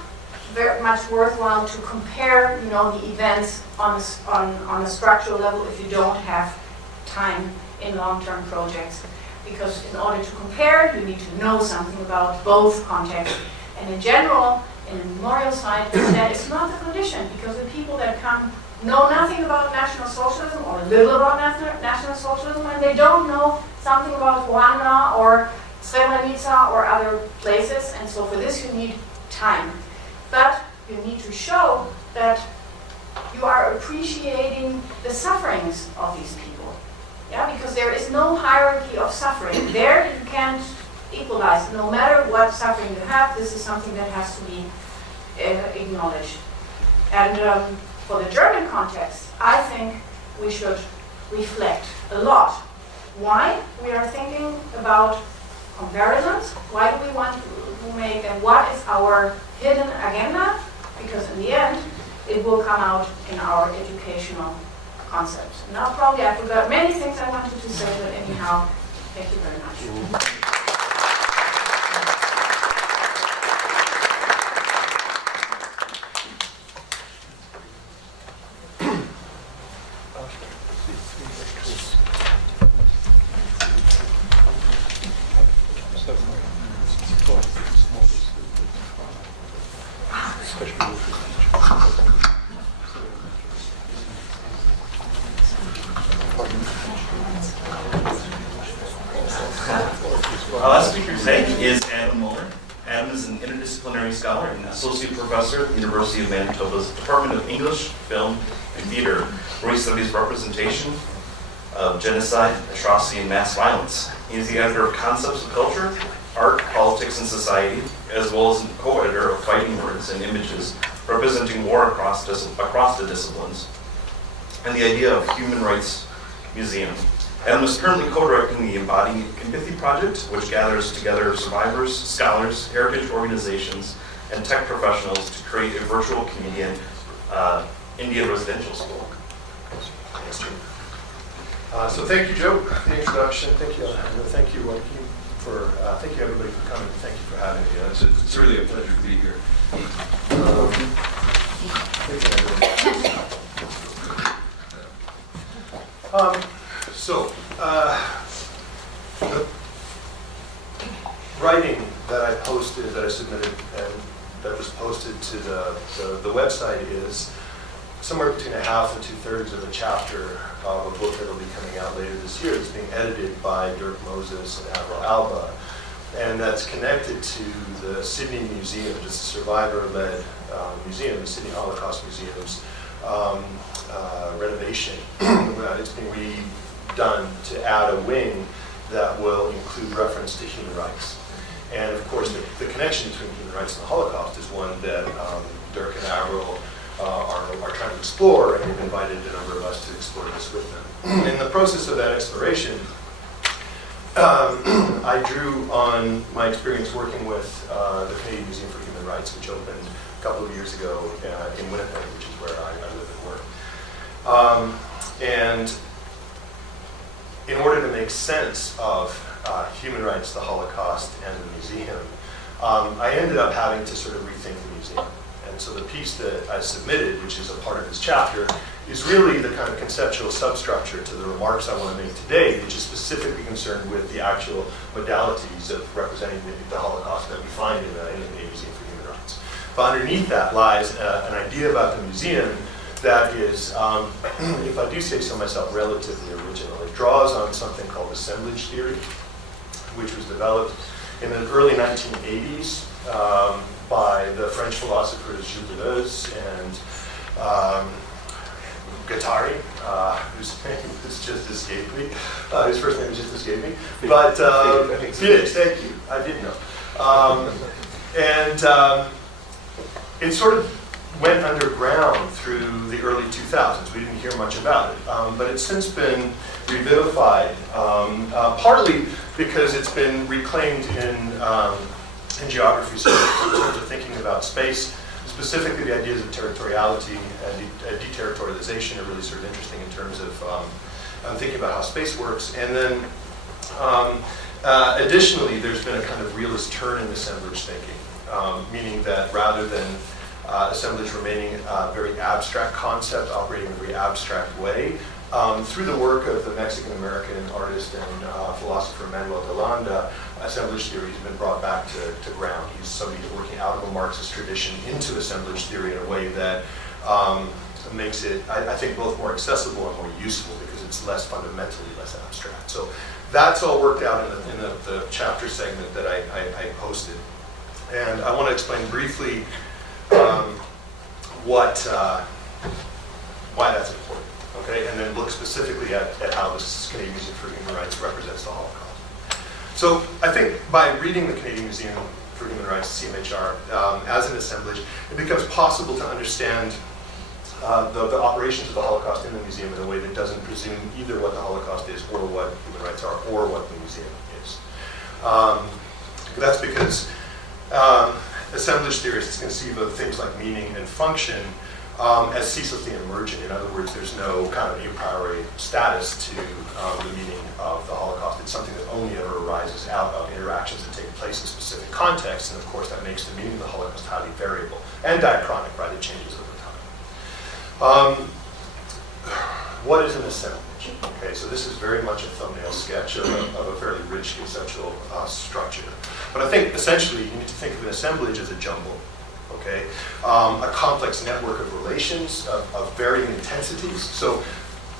very much worthwhile to compare, the events on a structural level if you don't have time in long-term projects. because in order to compare, you need to know something about both contexts. And in general, in a memorial site, that is not the condition, because the people that come know nothing about National Socialism or little about National Socialism, and they don't know something about Rwanda or Srebrenica or other places, and so for this you need time. But you need to show that you are appreciating the sufferings of these people. Yeah, because there is no hierarchy of suffering. There you can't equalize. No matter what suffering you have, this is something that has to be acknowledged. And for the German context, I think we should reflect a lot. Why we are thinking about comparisons? Why do we want to make, and what is our hidden agenda? Because in the end, it will come out in our educational concepts. Now, probably I forgot many things I wanted to say, but anyhow, thank you very much. Our last speaker today is Adam Muller. Adam is an interdisciplinary scholar and associate professor at the University of Manitoba's Department of English, Film, and Theater, where he studies representation of genocide, atrocity, and mass violence. He is the editor of Concepts of Culture, Art, Politics, and Society, as well as co-editor of Fighting Words and Images, representing war across the disciplines, and the idea of Human Rights Museum. Adam is currently co-directing the Embodying Empathy project, which gathers together survivors, scholars, heritage organizations, and tech professionals to create a virtual Canadian India residential school. Thanks, Jim. So thank you, Joe, for the introduction. Thank you, thank you, Joaquin, thank you everybody for coming. Thank you for having me. It's really a pleasure to be here. The writing that I posted, that I submitted, and that was posted to the website is somewhere between a half and 2/3 of a chapter of a book that will be coming out later this year. It's being edited by Dirk Moses and Avril Alba, and that's connected to the Sydney Museum. It's a survivor-led museum, the Sydney Holocaust Museum's renovation. It's being redone to add a wing that will include reference to human rights. And of course, the connection between human rights and the Holocaust is one that Dirk and Avril are trying to explore, and they've invited a number of us to explore this with them. In the process of that exploration, I drew on my experience working with the Canadian Museum for Human Rights, which opened a couple of years ago in Winnipeg, which is where I live and work. And in order to make sense of human rights, the Holocaust, and the museum, I ended up having to sort of rethink the museum. And so the piece that I submitted, which is a part of this chapter, is really the kind of conceptual substructure to the remarks I want to make today, which is specifically concerned with the actual modalities of representing the Holocaust that we find in the Museum for Human Rights. But underneath that lies an idea about the museum that is, if I do say so myself, relatively original. It draws on something called assemblage theory, which was developed in the early 1980s by the French philosophers Gilles Deleuze and Guattari, whose name has just escaped me. His first name has just escaped me. But Felix, thank you. I did know. It sort of went underground through the early 2000s. We didn't hear much about it, but it's since been revivified, partly because it's been reclaimed in geography studies in terms of thinking about space. Specifically, the ideas of territoriality and deterritorialization are really sort of interesting in terms of thinking about how space works. And then, additionally, there's been a kind of realist turn in assemblage thinking, meaning that rather than assemblage remaining a very abstract concept, operating in a very abstract way, through the work of the Mexican-American artist and philosopher Manuel de Landa, assemblage theory has been brought back to ground. He's somebody who's working out of a Marxist tradition into assemblage theory in a way that makes it, I think, both more accessible and more useful because it's fundamentally less abstract. So that's all worked out in the chapter segment that I posted. And I want to explain briefly why that's important, okay? And then look specifically at how the Canadian Museum for Human Rights represents the Holocaust. So I think by reading the Canadian Museum for Human Rights, CMHR, as an assemblage, it becomes possible to understand the operations of the Holocaust in the museum in a way that doesn't presume either what the Holocaust is or what human rights are or what the museum is. That's because assemblage theorists conceive of things like meaning and function as ceaselessly emergent. In other words, there's no kind of a priori status to the meaning of the Holocaust. It's something that only ever arises out of interactions that take place in specific contexts, and of course that makes the meaning of the Holocaust highly variable and diachronic, right? It changes over time. What is an assemblage? Okay, so this is very much a thumbnail sketch of a fairly rich conceptual structure. But I think essentially you need to think of an assemblage as a jumble. Okay, a complex network of relations of varying intensities. So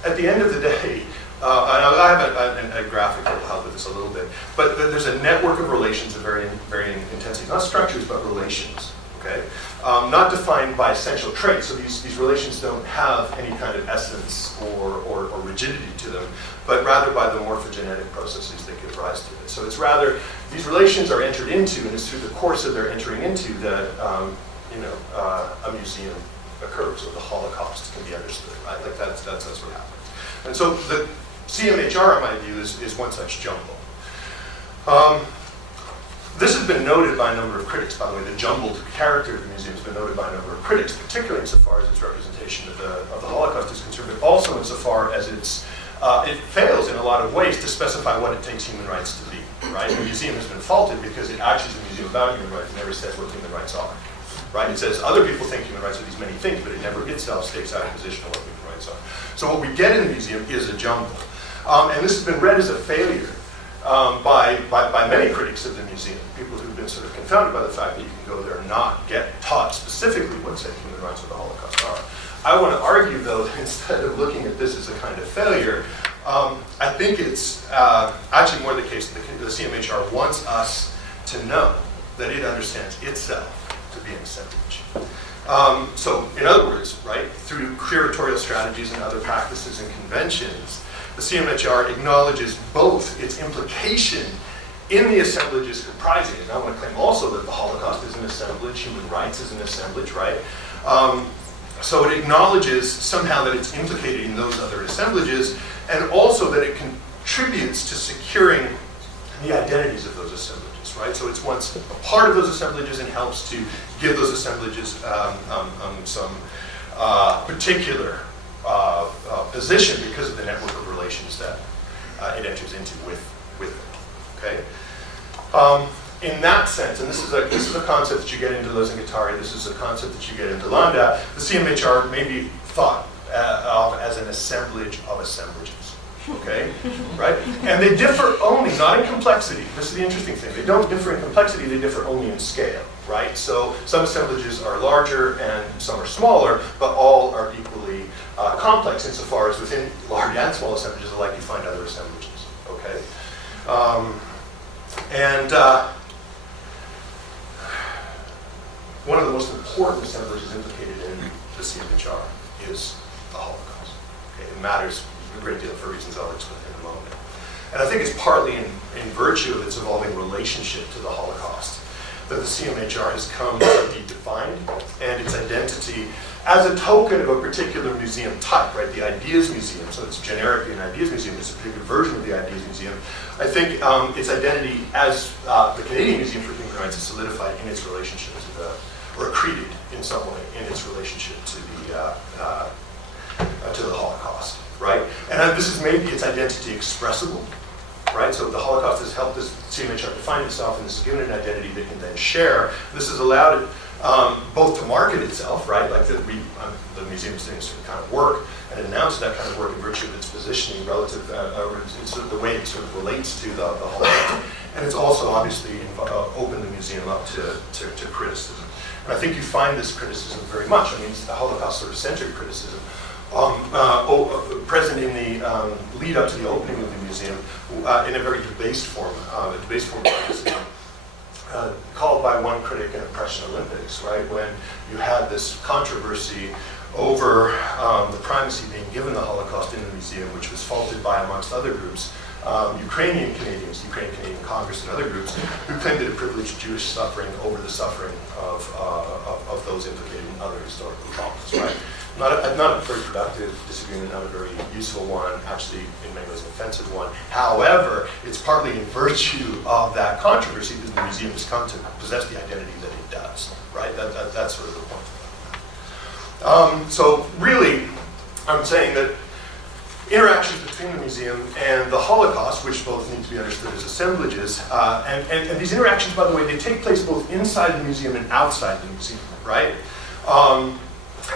at the end of the day, and I have a graphic that will help with this a little bit, but there's a network of relations of varying intensities, not structures, but relations. Okay, not defined by essential traits. So these relations don't have any kind of essence or rigidity to them, but rather by the morphogenetic processes that give rise to it. So it's rather, these relations are entered into, and it's through the course of their entering into that a museum occurs, or the Holocaust can be understood, right? Like that's what happens. And so the CMHR, in my view, is one such jumble. This has been noted by a number of critics, by the way. The jumbled character of the museum has been noted by a number of critics, particularly insofar as its representation of the Holocaust is concerned, but also insofar as it fails in a lot of ways to specify what it takes human rights to be, right? The museum has been faulted because it actually is a museum about human rights and never says what human rights are, right? It says other people think human rights are these many things, but it never itself states out a position on what human rights are. So what we get in the museum is a jumble. And this has been read as a failure by many critics of the museum, people who've been sort of confounded by the fact that you can go there and not get taught specifically what said human rights or the Holocaust are. I want to argue, though, that instead of looking at this as a kind of failure, I think it's actually more the case that the CMHR wants us to know that it understands itself to be an assemblage. So, in other words, right, through curatorial strategies and other practices and conventions, the CMHR acknowledges both its implication in the assemblages comprising it. And I want to claim also that the Holocaust is an assemblage, human rights is an assemblage, right? So it acknowledges somehow that it's implicated in those other assemblages, and also that it contributes to securing the identities of those assemblages, right? So it's once a part of those assemblages and helps to give those assemblages some particular position because of the network of relations that it enters into with it. Okay. In that sense, and this is a concept that you get into Lozengatari, this is a concept that you get into Landa, the CMHR may be thought of as an assemblage of assemblages. Okay, right? And they differ only, not in complexity. This is the interesting thing. They don't differ in complexity, they differ only in scale, right? So some assemblages are larger and some are smaller, but all are equally complex insofar as within large and small assemblages are likely to find other assemblages, okay? One of the most important assemblages implicated in the CMHR is the Holocaust. Okay? It matters a great deal for reasons I'll explain in a moment. And I think it's partly in virtue of its evolving relationship to the Holocaust that the CMHR has come to be defined, and its identity as a token of a particular museum type, right? The Ideas Museum, so it's generically an Ideas Museum, it's a particular version of the Ideas Museum. I think its identity as the Canadian Museum for Human Rights is solidified in its relationship to the, or accreted in some way in its relationship to the Holocaust, right? And this has made its identity expressible, right? So the Holocaust has helped this CMHR define itself, and this has given it an identity that it can then share. This has allowed it both to market itself, right? Like the museum's doing certain kind of work, and it announces that kind of work in virtue of its positioning relative, it's sort of the way it sort of relates to the Holocaust. And it's also obviously opened the museum up to criticism. And I think you find this criticism very much. I mean, it's the Holocaust sort of centered criticism. Present in the lead up to the opening of the museum in a very debased form of criticism, called by one critic an oppression Olympics, right? When you had this controversy over the primacy being given the Holocaust in the museum, which was faulted by, amongst other groups, Ukrainian Canadians, Ukrainian Canadian Congress and other groups, who claimed that it privileged Jewish suffering over the suffering of those implicated in other historical traumas, right? Not a very productive disagreement, not a very useful one, actually in many ways an offensive one. However, it's partly in virtue of that controversy that the museum has come to possess the identity that it does, right? That's sort of the point. So really, I'm saying that interactions between the museum and the Holocaust, which both need to be understood as assemblages, and these interactions, by the way, they take place both inside the museum and outside the museum, right?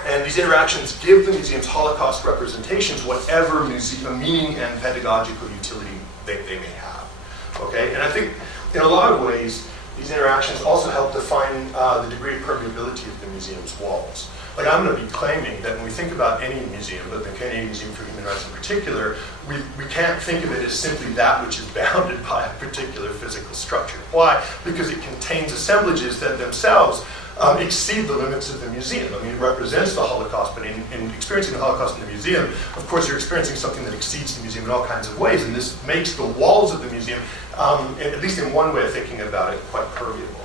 And these interactions give the museum's Holocaust representations whatever meaning and pedagogical utility they may have, okay? And I think in a lot of ways, these interactions also help define the degree of permeability of the museum's walls. Like, I'm going to be claiming that when we think about any museum, but the Canadian Museum for Human Rights in particular, we can't think of it as simply that which is bounded by a particular physical structure. Why? Because it contains assemblages that themselves exceed the limits of the museum. I mean, it represents the Holocaust, but in experiencing the Holocaust in the museum, of course, you're experiencing something that exceeds the museum in all kinds of ways, and this makes the walls of the museum, at least in one way of thinking about it, quite permeable.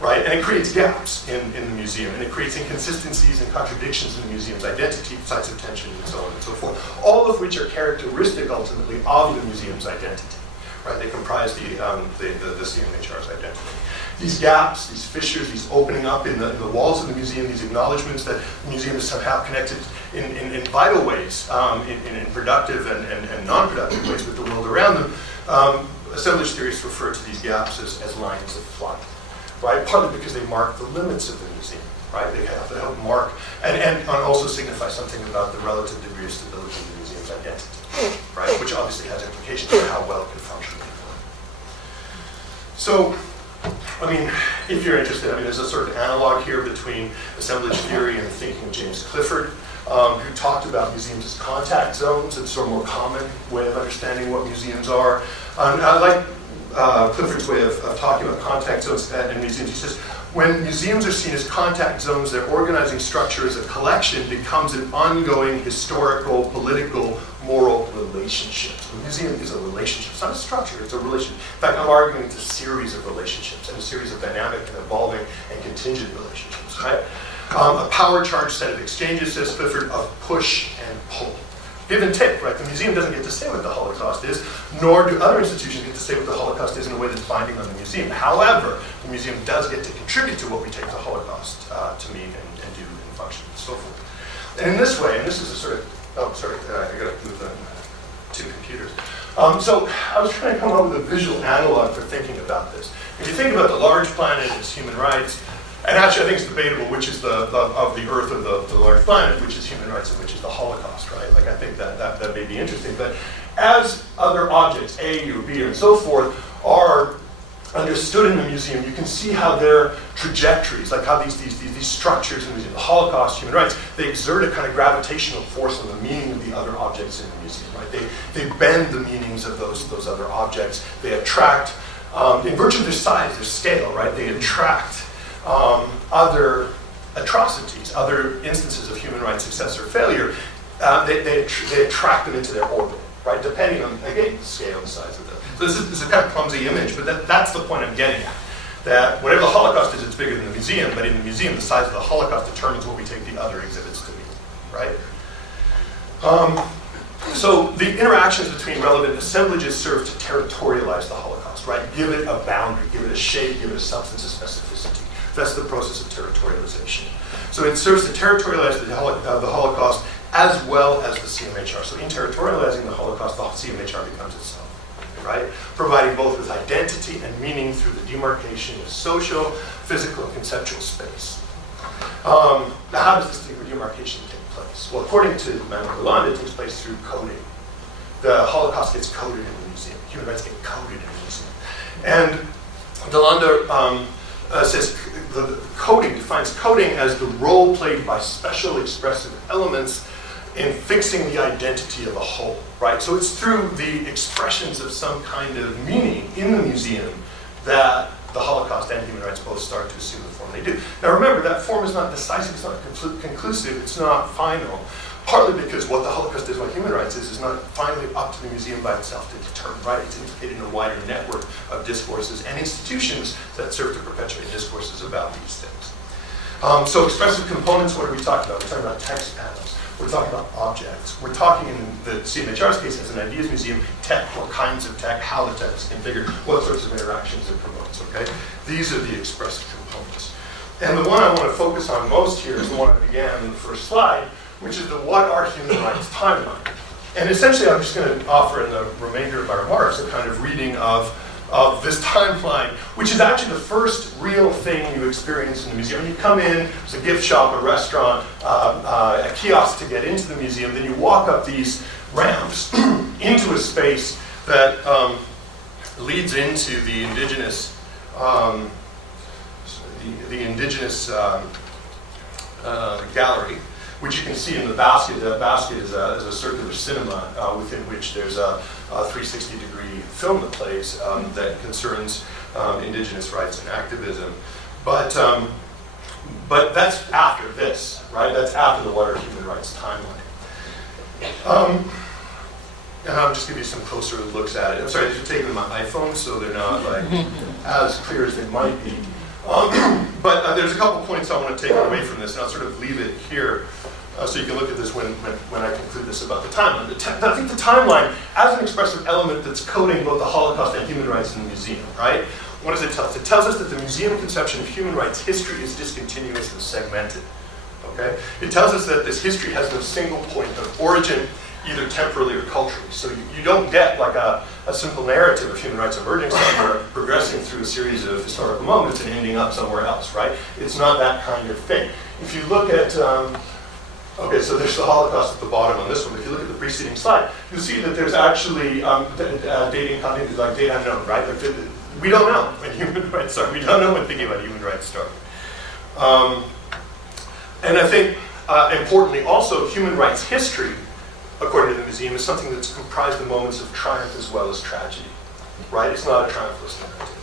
Right? And it creates gaps in the museum, and it creates inconsistencies and contradictions in the museum's identity, sites of tension, and so on and so forth, all of which are characteristic, ultimately, of the museum's identity. Right? They comprise the CMHR's identity. These gaps, these fissures, these opening up in the walls of the museum, these acknowledgments that the museum is somehow connected in vital ways, in productive and non-productive ways with the world around them, assemblage theorists refer to these gaps as lines of flight. Right, partly because they mark the limits of the museum, right? They help mark and also signify something about the relative degree of stability of the museum's identity, right? Which obviously has implications for how well it can function. So, I mean, if you're interested, I mean, there's a sort of analog here between assemblage theory and the thinking of James Clifford, who talked about museums as contact zones. It's sort of a more common way of understanding what museums are. I like Clifford's way of talking about contact zones in museums. He says, when museums are seen as contact zones, their organizing structure as a collection becomes an ongoing historical, political, moral relationship. So the museum is a relationship. It's not a structure, it's a relationship. In fact, I'm arguing it's a series of relationships and a series of dynamic and evolving and contingent relationships, right? A power-charged set of exchanges, says Clifford, of push and pull. Give and take, right? The museum doesn't get to say what the Holocaust is, nor do other institutions get to say what the Holocaust is in a way that's binding on the museum. However, the museum does get to contribute to what we take the Holocaust to mean and do and function and so forth. And in this way, and this is a sort of, I gotta move the two computers. So I was trying to come up with a visual analog for thinking about this. If you think about the large planet as human rights, and actually I think it's debatable which is of the Earth or the large planet, which is human rights and which is the Holocaust, right? Like, I think that may be interesting. But as other objects, A or B and so forth, are understood in the museum, you can see how their trajectories, like how these structures in the museum, the Holocaust, human rights, they exert a kind of gravitational force on the meaning of the other objects in the museum, right? They bend the meanings of those other objects. They attract, in virtue of their size, their scale, right? They attract other atrocities, other instances of human rights success or failure. They attract them into their orbit, right? Depending on, again, the scale and size of them. So this is a kind of clumsy image, but that's the point I'm getting at. That whatever the Holocaust is, it's bigger than the museum, but in the museum, the size of the Holocaust determines what we take the other exhibits to be, right? So the interactions between relevant assemblages serve to territorialize the Holocaust, right? Give it a boundary, give it a shape, give it a substance, a specificity. That's the process of territorialization. So it serves to territorialize the Holocaust as well as the CMHR. So in territorializing the Holocaust, the CMHR becomes itself, right? Providing both with identity and meaning through the demarcation of social, physical, and conceptual space. Now, how does this demarcation take place? Well, according to Manuel Delanda, it takes place through coding. The Holocaust gets coded in the museum. Human rights get coded in the museum. And Delanda says the coding defines coding as the role played by special expressive elements in fixing the identity of a whole, right? So it's through the expressions of some kind of meaning in the museum that the Holocaust and human rights both start to assume the form they do. Now remember, that form is not decisive, it's not conclusive, it's not final, partly because what the Holocaust is, what human rights is not finally up to the museum by itself to determine, right? It's implicated in a wider network of discourses and institutions that serve to perpetuate discourses about these things. So expressive components, what are we talking about? We're talking about text panels. We're talking about objects. We're talking, in the CMHR's case, as an ideas museum, tech, what kinds of tech, how the tech is configured, what sorts of interactions it promotes, okay? These are the expressive components. And the one I want to focus on most here is the one I began in the first slide, which is the what are human rights timeline. And essentially, I'm just going to offer in the remainder of my remarks a kind of reading of this timeline, which is actually the first real thing you experience in the museum. When you come in, it's a gift shop, a restaurant, a kiosk to get into the museum, then you walk up these ramps into a space that leads into the indigenous gallery, which you can see in the basket. That basket is a circular cinema within which there's a 360-degree film that plays that concerns indigenous rights and activism. But that's after this, right? That's after the What Are Human Rights timeline. And I'll just give you some closer looks at it. I'm sorry, these are taken on my iPhone, so they're not like as clear as they might be. But there's a couple points I want to take away from this, and I'll sort of leave it here so you can look at this when I conclude this about the timeline. I think the timeline, as an expressive element that's coding both the Holocaust and human rights in the museum, right? What does it tell us? It tells us that the museum conception of human rights history is discontinuous and segmented, okay? It tells us that this history has no single point of origin, either temporally or culturally. So you don't get like a simple narrative of human rights emerging somewhere, progressing through a series of historical moments and ending up somewhere else, right? It's not that kind of thing. If you look at, okay, so there's the Holocaust at the bottom on this one. If you look at the preceding slide, you'll see that there's actually dating content, like date unknown, right? Like, we don't know when human rights start. We don't know when thinking about human rights start. And I think, importantly also, human rights history, according to the museum, is something that's comprised of moments of triumph as well as tragedy, right? It's not a triumphalist narrative.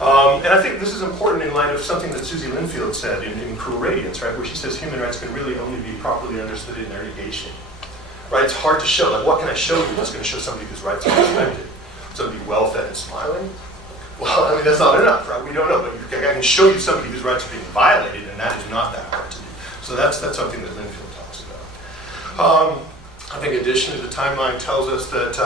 And I think this is important in light of something that Susie Linfield said in Cruel Radiance, right? Where she says human rights can really only be properly understood in their negation, right? It's hard to show. Like, what can I show you that's going to show somebody whose rights are respected? Somebody well-fed and smiling? Well, I mean, that's not enough, right? We don't know, but I can show you somebody whose rights are being violated, and that is not that hard to do. So that's something that Linfield talks about. I think additionally, the timeline tells us that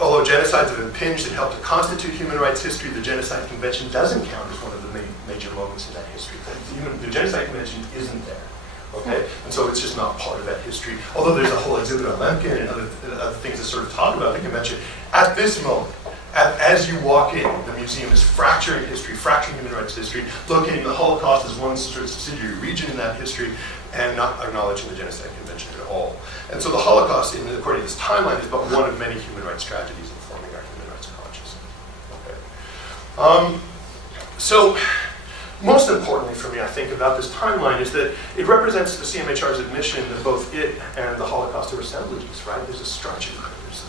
although genocides have impinged and helped to constitute human rights history, the Genocide Convention doesn't count as one of the major moments in that history. The Genocide Convention isn't there, okay? And so it's just not part of that history. Although there's a whole exhibit on Lemkin and other things that sort of talk about the convention. At this moment, as you walk in, the museum is fracturing history, fracturing human rights history, locating the Holocaust as one sort of subsidiary region in that history, and not acknowledging the Genocide Convention at all. And so the Holocaust, according to this timeline, is but one of many human rights tragedies informing our human rights consciousness. Okay. So, most importantly for me, I think, about this timeline is that it represents the CMHR's admission that both it and the Holocaust are assemblages, right? There's a structure,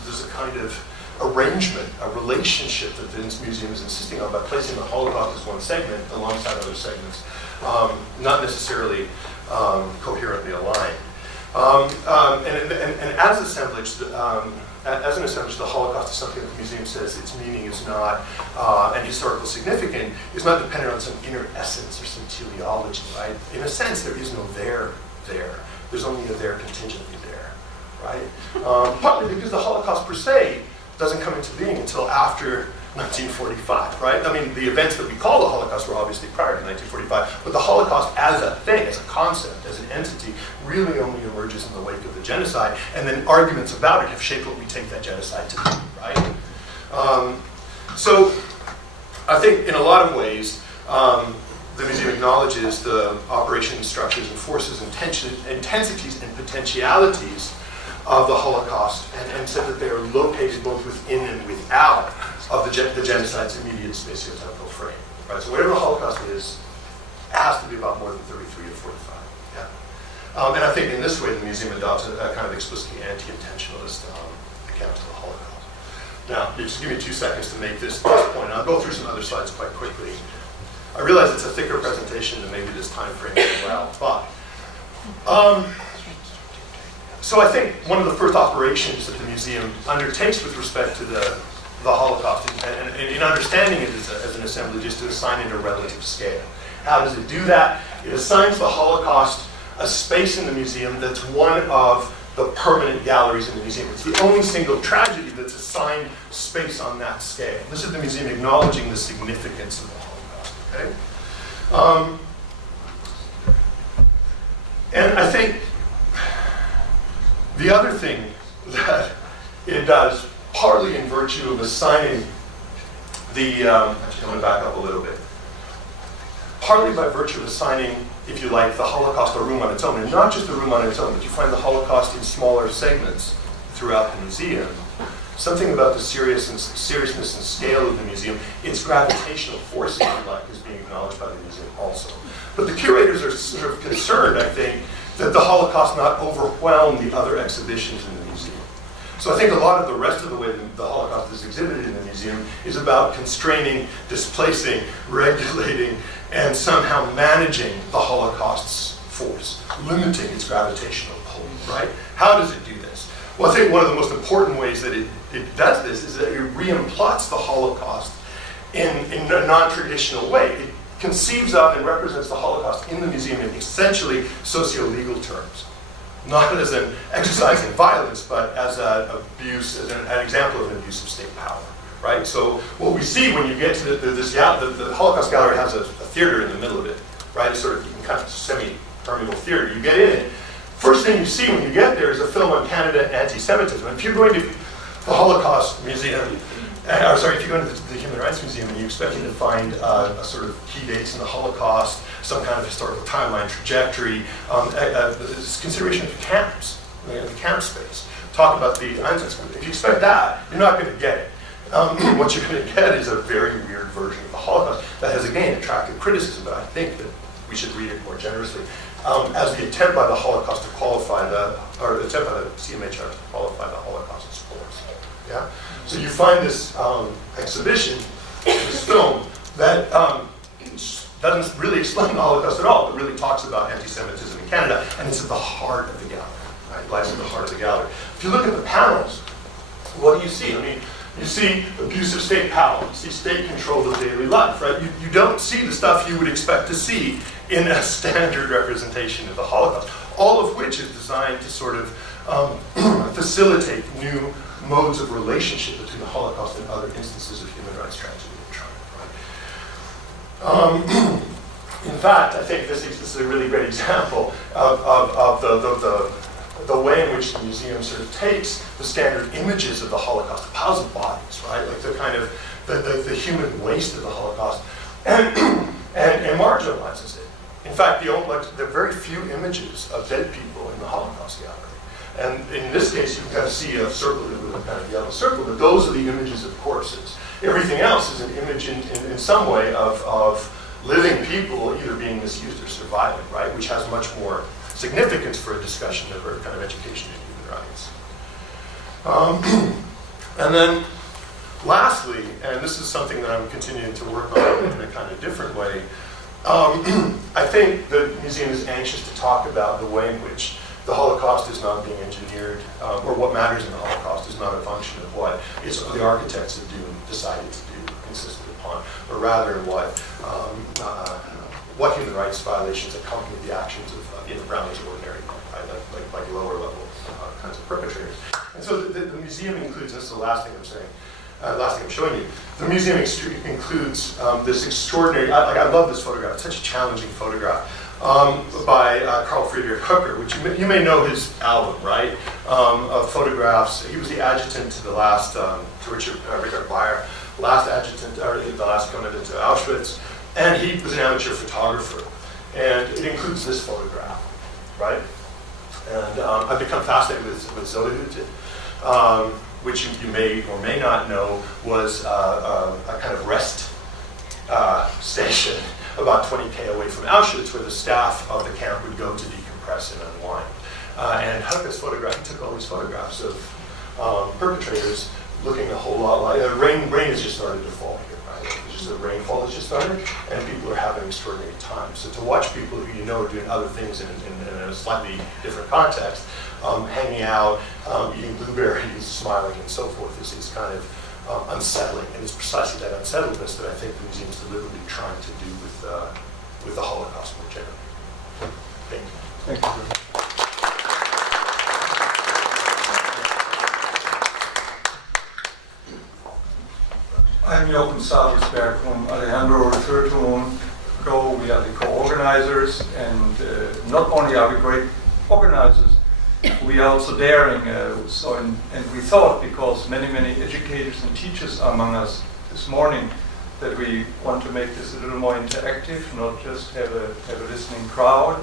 there's a kind of arrangement, a relationship that the museum is insisting on by placing the Holocaust as one segment alongside other segments, not necessarily coherently aligned. And as an assemblage, the Holocaust is something that the museum says its meaning is not, and historical significance is not dependent on some inner essence or some teleology, right? In a sense, there is no there. There's only a there contingently there, right? Partly because the Holocaust per se doesn't come into being until after 1945, right? I mean, the events that we call the Holocaust were obviously prior to 1945, but the Holocaust as a thing, as a concept, as an entity, really only emerges in the wake of the genocide, and then arguments about it have shaped what we take that genocide to be, right? So I think in a lot of ways, the museum acknowledges the operations, structures, and forces, intensities, and potentialities of the Holocaust, and said that they are located both within and without of the genocide's immediate spatiotemporal frame. Right? So whatever the Holocaust is, it has to be about more than 33 to 45. Yeah. And I think in this way, the museum adopts a kind of explicitly anti-intentionalist account of the Holocaust. Now, just give me 2 seconds to make this point. I'll go through some other slides quite quickly. I realize it's a thicker presentation than maybe this time frame as well, but so I think one of the first operations that the museum undertakes with respect to the Holocaust, and in understanding it as an assemblage, is to assign it a relative scale. How does it do that? It assigns the Holocaust a space in the museum that's one of the permanent galleries in the museum. It's the only single tragedy that's assigned space on that scale. This is the museum acknowledging the significance of the Holocaust. Okay? And I think the other thing that it does, partly in virtue of assigning the, actually I'm going to back up a little bit, partly by virtue of assigning, if you like, the Holocaust a room on its own, and not just a room on its own, but you find the Holocaust in smaller segments throughout the museum. Something about the seriousness and scale of the museum, its gravitational force, if you like, is being acknowledged by the museum also. But the curators are sort of concerned, I think, that the Holocaust not overwhelm the other exhibitions in the museum. So I think a lot of the rest of the way the Holocaust is exhibited in the museum is about constraining, displacing, regulating, and somehow managing the Holocaust's force, limiting its gravitational pull, right? How does it do this? Well, I think one of the most important ways that it does this is that it re-implots the Holocaust in a non-traditional way. It conceives of and represents the Holocaust in the museum in essentially socio-legal terms. Not as an exercise in violence, but as an abuse, as an example of an abuse of state power, right? So what we see when you get to the Holocaust Gallery has a theater in the middle of it, right? It's sort of kind of semi-permeable theater. You get in it. First thing you see when you get there is a film on Canada and anti-Semitism. And if you're going to the Holocaust Museum, if you're going to the Human Rights Museum and you're expecting to find a sort of key dates in the Holocaust, some kind of historical timeline, trajectory, consideration of camps, the camp space, talk about the Einsatz. If you expect that, you're not going to get it. What you're going to get is a very weird version of the Holocaust that has, again, attracted criticism, but I think that we should read it more generously, as the attempt by the Holocaust to qualify or the attempt by the CMHR to qualify the Holocaust as force. Yeah? So you find this exhibition, this film, that doesn't really explain the Holocaust at all, but really talks about anti-Semitism in Canada, and it's at the heart of the gallery. Right? It lies at the heart of the gallery. If you look at the panels, what do you see? I mean, you see abuse of state power, you see state control of daily life, right? You don't see the stuff you would expect to see in a standard representation of the Holocaust, all of which is designed to sort of facilitate new modes of relationship between the Holocaust and other instances of human rights tragedy and trauma, right? In fact, I think this is a really great example of the way in which the museum sort of takes the standard images of the Holocaust, the piles of bodies, right, like the kind of the human waste of the Holocaust, and marginalizes it. In fact, there are very few images of dead people in the Holocaust gallery. And in this case, you can kind of see a circle with a kind of yellow circle, but those are the images of corpses. Everything else is an image in some way of living people either being misused or surviving, right, which has much more significance for a discussion of our kind of education in human rights. And then lastly, and this is something that I'm continuing to work on in a kind of different way, I think the museum is anxious to talk about the way in which the Holocaust is not being engineered, or what matters in the Holocaust is not a function of what the architects of doom decided to do, insisted upon, but rather what human rights violations accompany the actions of Browning's ordinary, right? like lower level kinds of perpetrators. And so the museum includes, this is the last thing I'm saying, last thing I'm showing you, the museum includes this extraordinary, I love this photograph, it's such a challenging photograph, by Carl Friedrich Hooker, which you may know his album, right, of photographs. He was the adjutant to the last, to Richard Bayer, last adjutant, or the last commandant to Auschwitz, And he was an amateur photographer. And it includes this photograph, right? And I've become fascinated with Zelle, which you may or may not know was a kind of rest station about 20k away from Auschwitz, where the staff of the camp would go to decompress and unwind. And Hucka's photograph, he took all these photographs of perpetrators looking a whole lot like, rain has just started to fall here, right? It's just the rainfall has just started, and people are having extraordinary time. So to watch people who you know are doing other things in a slightly different context, hanging out, eating blueberries, smiling, and so forth, is kind of unsettling. And it's precisely that unsettledness that I think the museum is deliberately trying to do with the Holocaust more generally. Thank you. Thank you. I'm Jochen Sabersberg, whom Alejandro referred to a moment ago. We are the co-organizers, and not only are we great organizers, we are also daring. And we thought, because many educators and teachers are among us this morning, that we want to make this a little more interactive, not just have a listening crowd.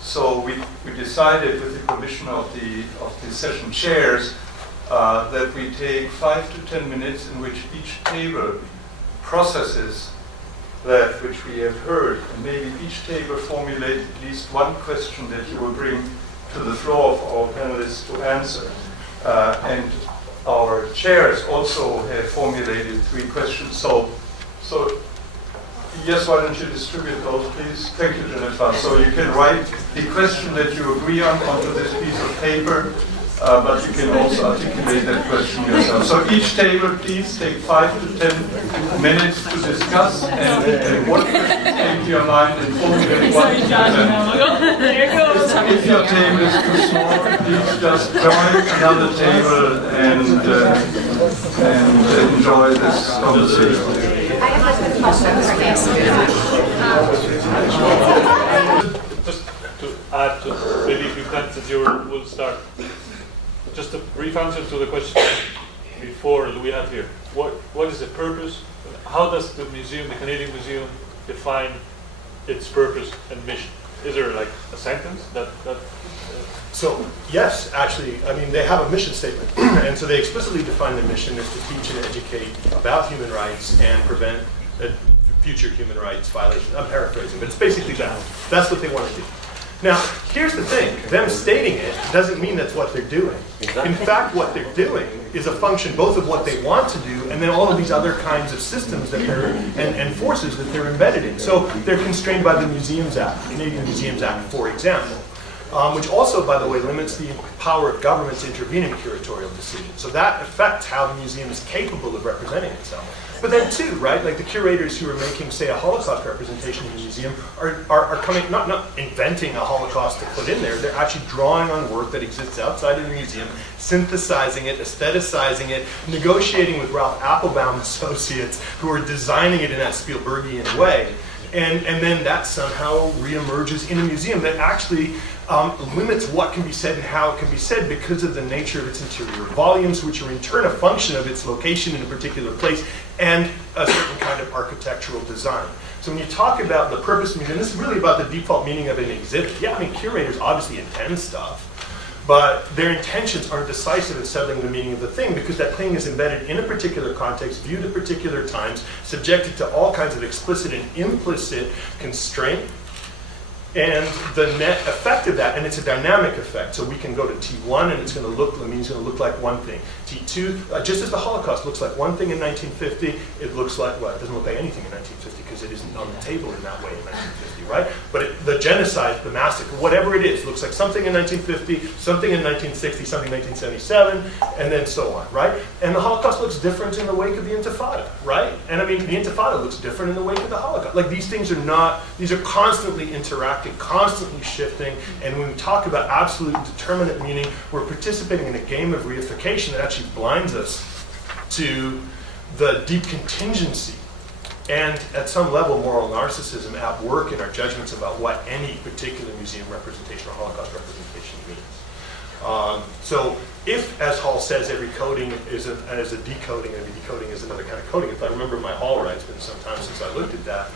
So we decided, with the permission of the session chairs, that we take 5 to 10 minutes in which each table processes that which we have heard, and maybe each table formulate at least one question that you will bring to the floor for our panelists to answer. And our chairs also have formulated 3 questions. So yes, why don't you distribute those, please? Thank you, Jennifer. So you can write the question that you agree on onto this piece of paper, but you can also articulate that question yourself. So each table, please take 5 to 10 minutes to discuss, and what questions came to your mind, and formulate one to present. If your table is too small, please just join another table and enjoy this conversation. I have a question for Just to add to maybe if you can, since we'll start. Just a brief answer to the question before that we have here. What is the purpose? How does the museum, the Canadian Museum, define its purpose and mission? Is there like a sentence that So yes, actually, I mean, they have a mission statement. And so they explicitly define their mission as to teach and educate about human rights and prevent future human rights violations. I'm paraphrasing, but it's basically that. That's what they want to do. Now, here's the thing. Them stating it doesn't mean that's what they're doing. Exactly. In fact, what they're doing is a function both of what they want to do and then all of these other kinds of systems that they're, and forces that they're embedded in. So they're constrained by the Museums Act, the Canadian Museums Act, for example. Which also, by the way, limits the power of government to intervene in curatorial decisions. So that affects how the museum is capable of representing itself. But then too, right, like the curators who are making, say, a Holocaust representation in the museum are coming, not inventing a Holocaust to put in there, they're actually drawing on work that exists outside of the museum, synthesizing it, aestheticizing it, negotiating with Ralph Applebaum Associates, who are designing it in that Spielbergian way. And then that somehow reemerges in a museum that actually limits what can be said and how it can be said because of the nature of its interior volumes, which are in turn a function of its location in a particular place and a certain kind of architectural design. So when you talk about the purpose of the museum, this is really about the default meaning of an exhibit. Yeah, I mean, curators obviously intend stuff, but their intentions aren't decisive in settling the meaning of the thing because that thing is embedded in a particular context, viewed at particular times, subjected to all kinds of explicit and implicit constraint. And the net effect of that, and it's a dynamic effect, so we can go to T1 and it's going to look, the meaning's going to look like one thing. T2, just as the Holocaust looks like one thing in 1950, it looks like, well, it doesn't look like anything in 1950 because it isn't on the table in that way in 1950, right? But the genocide, the massacre, whatever it is, looks like something in 1950, something in 1960, something in 1977, and then so on, right? And the Holocaust looks different in the wake of the Intifada, right? And I mean, the Intifada looks different in the wake of the Holocaust. Like these things are not, these are constantly interacting, constantly shifting, and when we talk about absolute determinate meaning, we're participating in a game of reification that actually blinds us to the deep contingency and, at some level, moral narcissism at work in our judgments about what any particular museum representation or Holocaust representation means. So if, as Hall says, every coding is a decoding, every decoding is another kind of coding, if I remember my Hall right, it's been some time since I looked at that.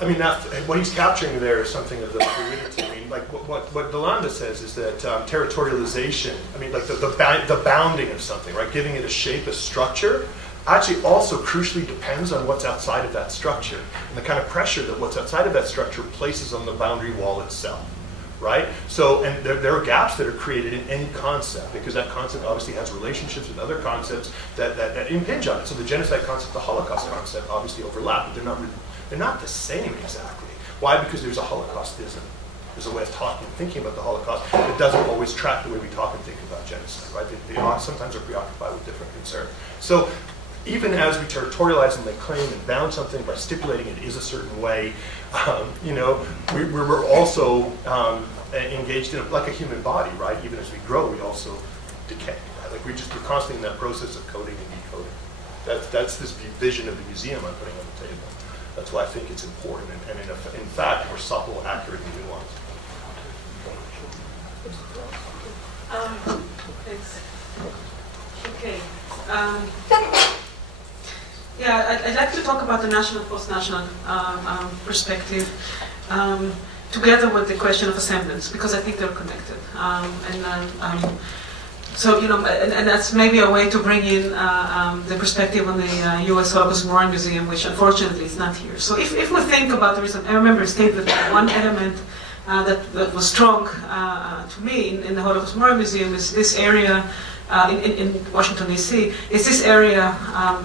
I mean, what he's capturing there is something of the fluidity. I mean, like what Delanda says is that territorialization, I mean, like the bounding of something, right, giving it a shape, a structure, actually also crucially depends on what's outside of that structure and the kind of pressure that what's outside of that structure places on the boundary wall itself, right? So, and there are gaps that are created in any concept because that concept obviously has relationships with other concepps that impinge on it. So the genocide concept, the Holocaust concept obviously overlap, but they're not the same exactly. Why? Because there's a Holocaustism. There's a way of talking and thinking about the Holocaust that doesn't always track the way we talk and think about genocide, right? They sometimes are preoccupied with different concerns. So even as we territorialize and they claim and bound something by stipulating it is a certain way, we're also engaged in like a human body, right? Even as we grow, we also decay. Right? Like we're constantly in that process of coding and decoding. That's this vision of the museum I'm putting on the table. That's why I think it's important and in fact, more supple, accurate, and nuanced. Thanks. Okay. Yeah, I'd like to talk about the national, post-national perspective together with the question of assemblance, because I think they're connected. So, and that's maybe a way to bring in the perspective on the U.S. Holocaust Memorial Museum, which unfortunately is not here. So if we think about the reason, I remember a statement that one element that was strong to me in the Holocaust Memorial Museum is this area in Washington, D.C., is this area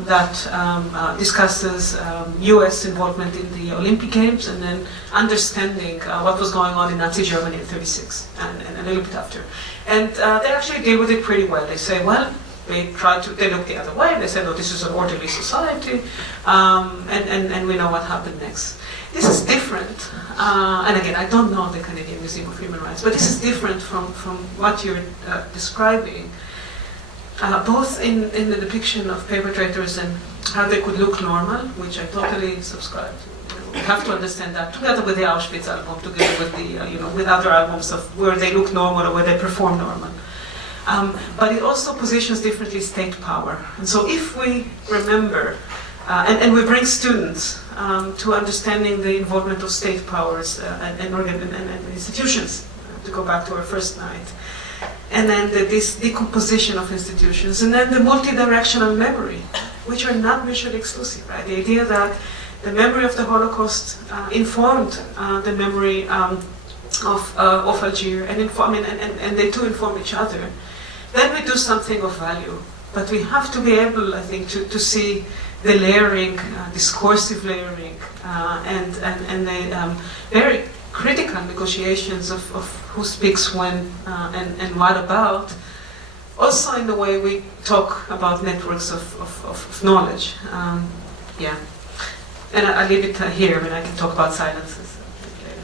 that discusses U.S. involvement in the Olympic Games and then understanding what was going on in Nazi Germany in 1936 and a little bit after. And they actually deal with it pretty well. They say, well, they look the other way. They say, no, this is an orderly society, and we know what happened next. This is different, and again, I don't know the Canadian Museum of Human Rights, but this is different from what you're describing, both in the depiction of perpetrators and how they could look normal, which I totally subscribe to. We have to understand that, together with the Auschwitz album, together with the with other albums of where they look normal or where they perform normal. But it also positions differently state power. And so if we remember, and we bring students to understanding the involvement of state powers and institutions, to go back to our first night, and then this decomposition of institutions, and then the multi-directional memory, which are not mutually exclusive, right? The idea that the memory of the Holocaust informed the memory of Algiers, and they too inform each other. Then we do something of value. But we have to be able, I think, to see the layering, discursive layering, and the very critical negotiations of who speaks when and what about. Also in the way we talk about networks of knowledge. Yeah. And I'll leave it here, and I can talk about silences later.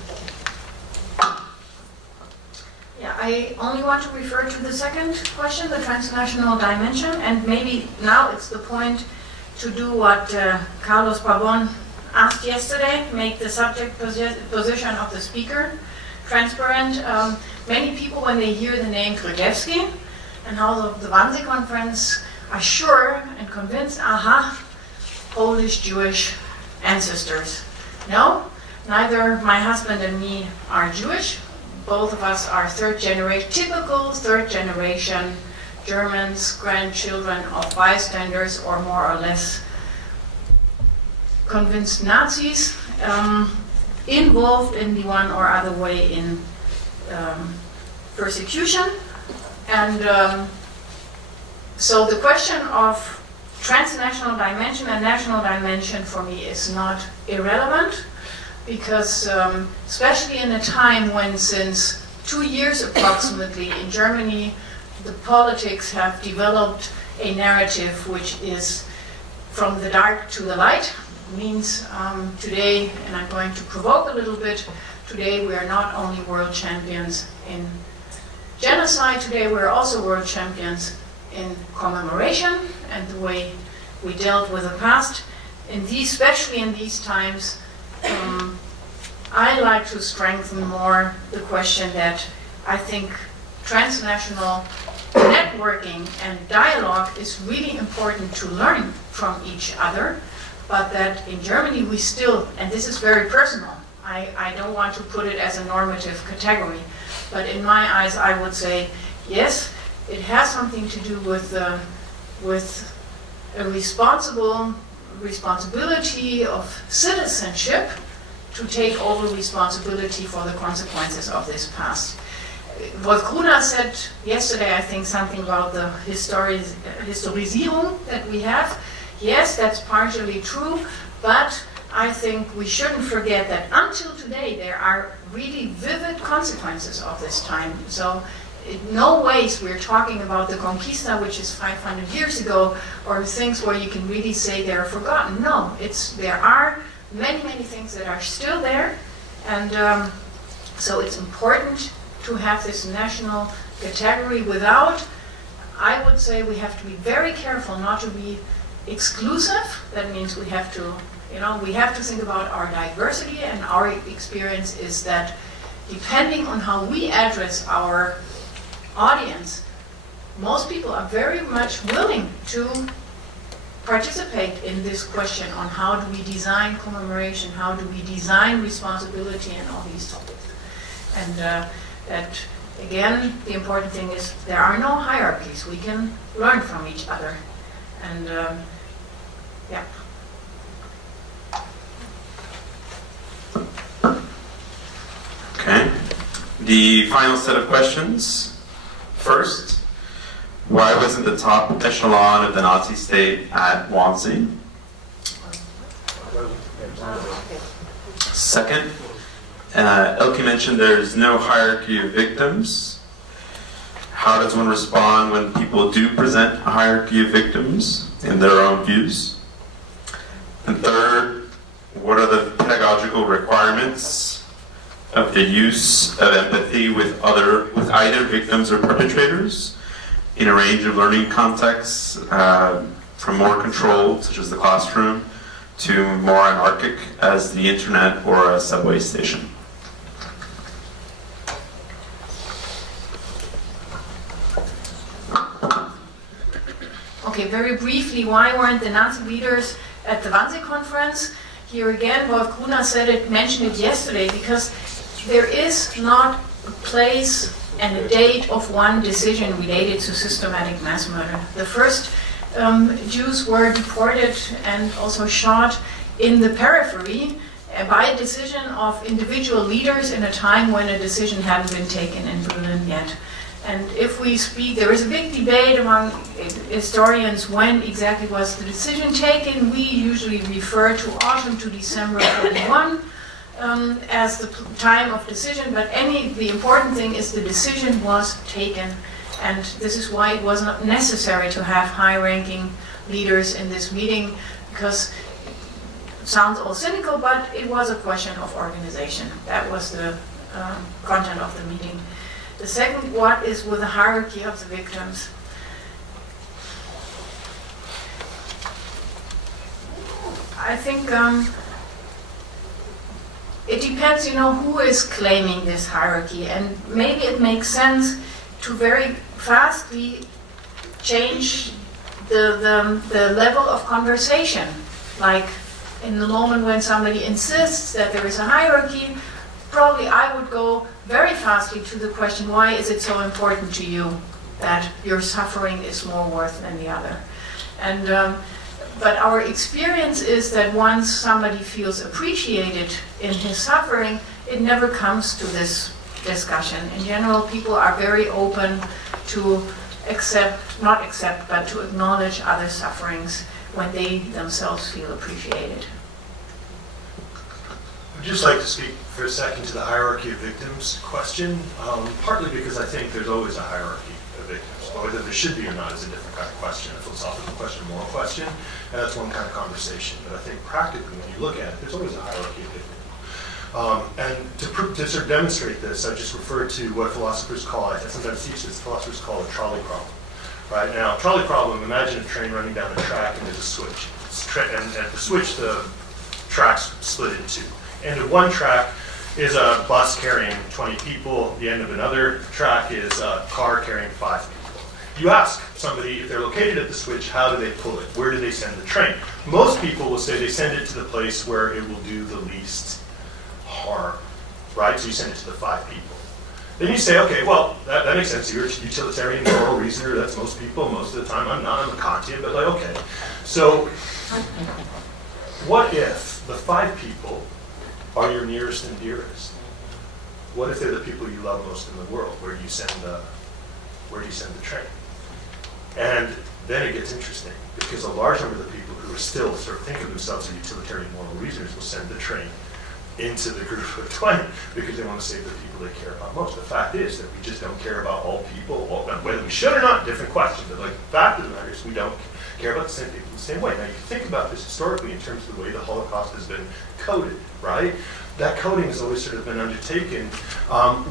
Yeah, I only want to refer to the second question, the transnational dimension, and maybe now it's the point to do what Carlos Pavon asked yesterday, make the subject position of the speaker transparent. Many people, when they hear the name Krugevsky and how the Wannsee Conference, are sure and convinced, aha, Polish, Jewish ancestors. No, neither my husband and me are Jewish. Both of us are typical third generation Germans, grandchildren of bystanders or more or less convinced Nazis, involved in the one or other way in persecution. And so the question of transnational dimension and national dimension for me is not irrelevant, because especially in a time when since 2 years approximately in Germany the politics have developed a narrative which is from the dark to the light, means today, and I'm going to provoke a little bit, today we are not only world champions in genocide, today we're also world champions in commemoration and the way we dealt with the past. Especially in these times, I like to strengthen more the question that I think transnational networking and dialogue is really important to learn from each other, but that in Germany we still, and this is very personal, I don't want to put it as a normative category, but in my eyes I would say, yes, it has something to do with a responsibility of citizenship to take over responsibility for the consequences of this past. Wolf-Gruner said yesterday, I think, something about the historisierung that we have. Yes, that's partially true, but I think we shouldn't forget that until today there are really vivid consequences of this time. So in no ways we're talking about the conquista, which is 500 years ago, or things where you can really say they're forgotten. No, there are many, many things that are still there, and so it's important to have this national category without, I would say we have to be very careful not to be exclusive. That means we have to think about our diversity, and our experience is that depending on how we address our audience, most people are very much willing to participate in this question on how do we design commemoration, how do we design responsibility, and all these topics. And that, again, the important thing is there are no hierarchies. We can learn from each other. And yeah. Okay. The final set of questions. First, why wasn't the top echelon of the Nazi state at Wannsee? Second, Elke mentioned there's no hierarchy of victims. How does one respond when people do present a hierarchy of victims in their own views? And third, what are the pedagogical requirements of the use of empathy with either victims or perpetrators in a range of learning contexts, from more controlled, such as the classroom, to more anarchic, as the internet or a subway station? Okay, very briefly, why weren't the Nazi leaders at the Wannsee conference? Here again, Wolf-Gruner mentioned it yesterday, because there is not a place and a date of one decision related to systematic mass murder. The first Jews were deported and also shot in the periphery by a decision of individual leaders in a time when a decision hadn't been taken in Berlin yet. And if we speak, there is a big debate among historians when exactly was the decision taken. We usually refer to autumn to December 41 as the time of decision, but the important thing is the decision was taken. And this is why it was not necessary to have high-ranking leaders in this meeting, because it sounds all cynical, but it was a question of organization. That was the content of the meeting. The second, what is with the hierarchy of the victims? I think it depends, who is claiming this hierarchy, and maybe it makes sense to very fastly change the level of conversation. Like in the moment when somebody insists that there is a hierarchy, probably I would go very fastly to the question, why is it so important to you that your suffering is more worth than the other? And but our experience is that once somebody feels appreciated in his suffering, it never comes to this discussion. In general, people are very open to but to acknowledge other sufferings when they themselves feel appreciated. I'd just like to speak for a second to the hierarchy of victims question, partly because I think there's always a hierarchy of victims, but whether there should be or not is a different kind of question, a philosophical question, a moral question, and that's one kind of conversation. But I think practically, when you look at it, there's always a hierarchy of victims. And to sort of demonstrate this, I just refer to what philosophers call, I sometimes teach this, philosophers call a trolley problem. Right now, trolley problem, imagine a train running down a track and there's a switch. And at the switch, the tracks split in two. End of one track, is a bus carrying 20 people. The end of another track is a car carrying 5 people. You ask somebody if they're located at the switch, how do they pull it? Where do they send the train? Most people will say they send it to the place where it will do the least harm, right? So you send it to the 5 people. Then you say, okay, well, that makes sense. You're a utilitarian moral reasoner. That's most people most of the time. I'm not. I'm a Kantian, but like, okay. So what if the 5 people are your nearest and dearest? What if they're the people you love most in the world? Where do you send the train? And then it gets interesting, because a large number of the people who are still sort of think of themselves as utilitarian moral reasoners will send the train into the group of 20 because they want to save the people they care about most. The fact is that we just don't care about all people, whether we should or not, different question. But like, the fact of the matter is we don't care about the same people the same way. Now you think about this historically in terms of the way the Holocaust has been coded, right? That coding has always sort of been undertaken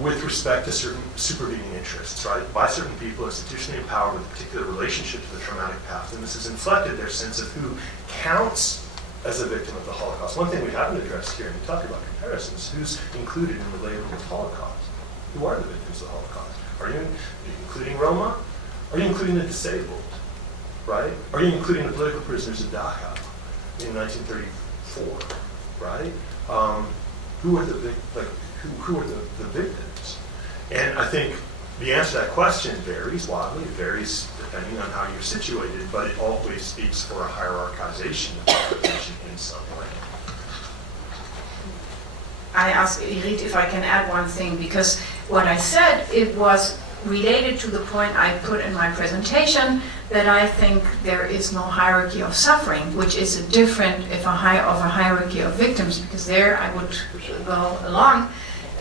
with respect to certain supervening interests, right? By certain people institutionally empowered with a particular relationship to the traumatic past. And this has inflected their sense of who counts as a victim of the Holocaust. One thing we haven't addressed here, and we talk about comparisons, who's included in the label of Holocaust? Who are the victims of the Holocaust? Are you including Roma? Are you including the disabled, right? Are you including the political prisoners of Dachau in 1934, right? Who are the victims? And I think the answer to that question varies wildly. It varies depending on how you're situated, but it always speaks for a hierarchization of population in some way. I asked Irit if I can add one thing, because what I said, it was related to the point I put in my presentation, that I think there is no hierarchy of suffering, which is a different of a hierarchy of victims, because there I would go along.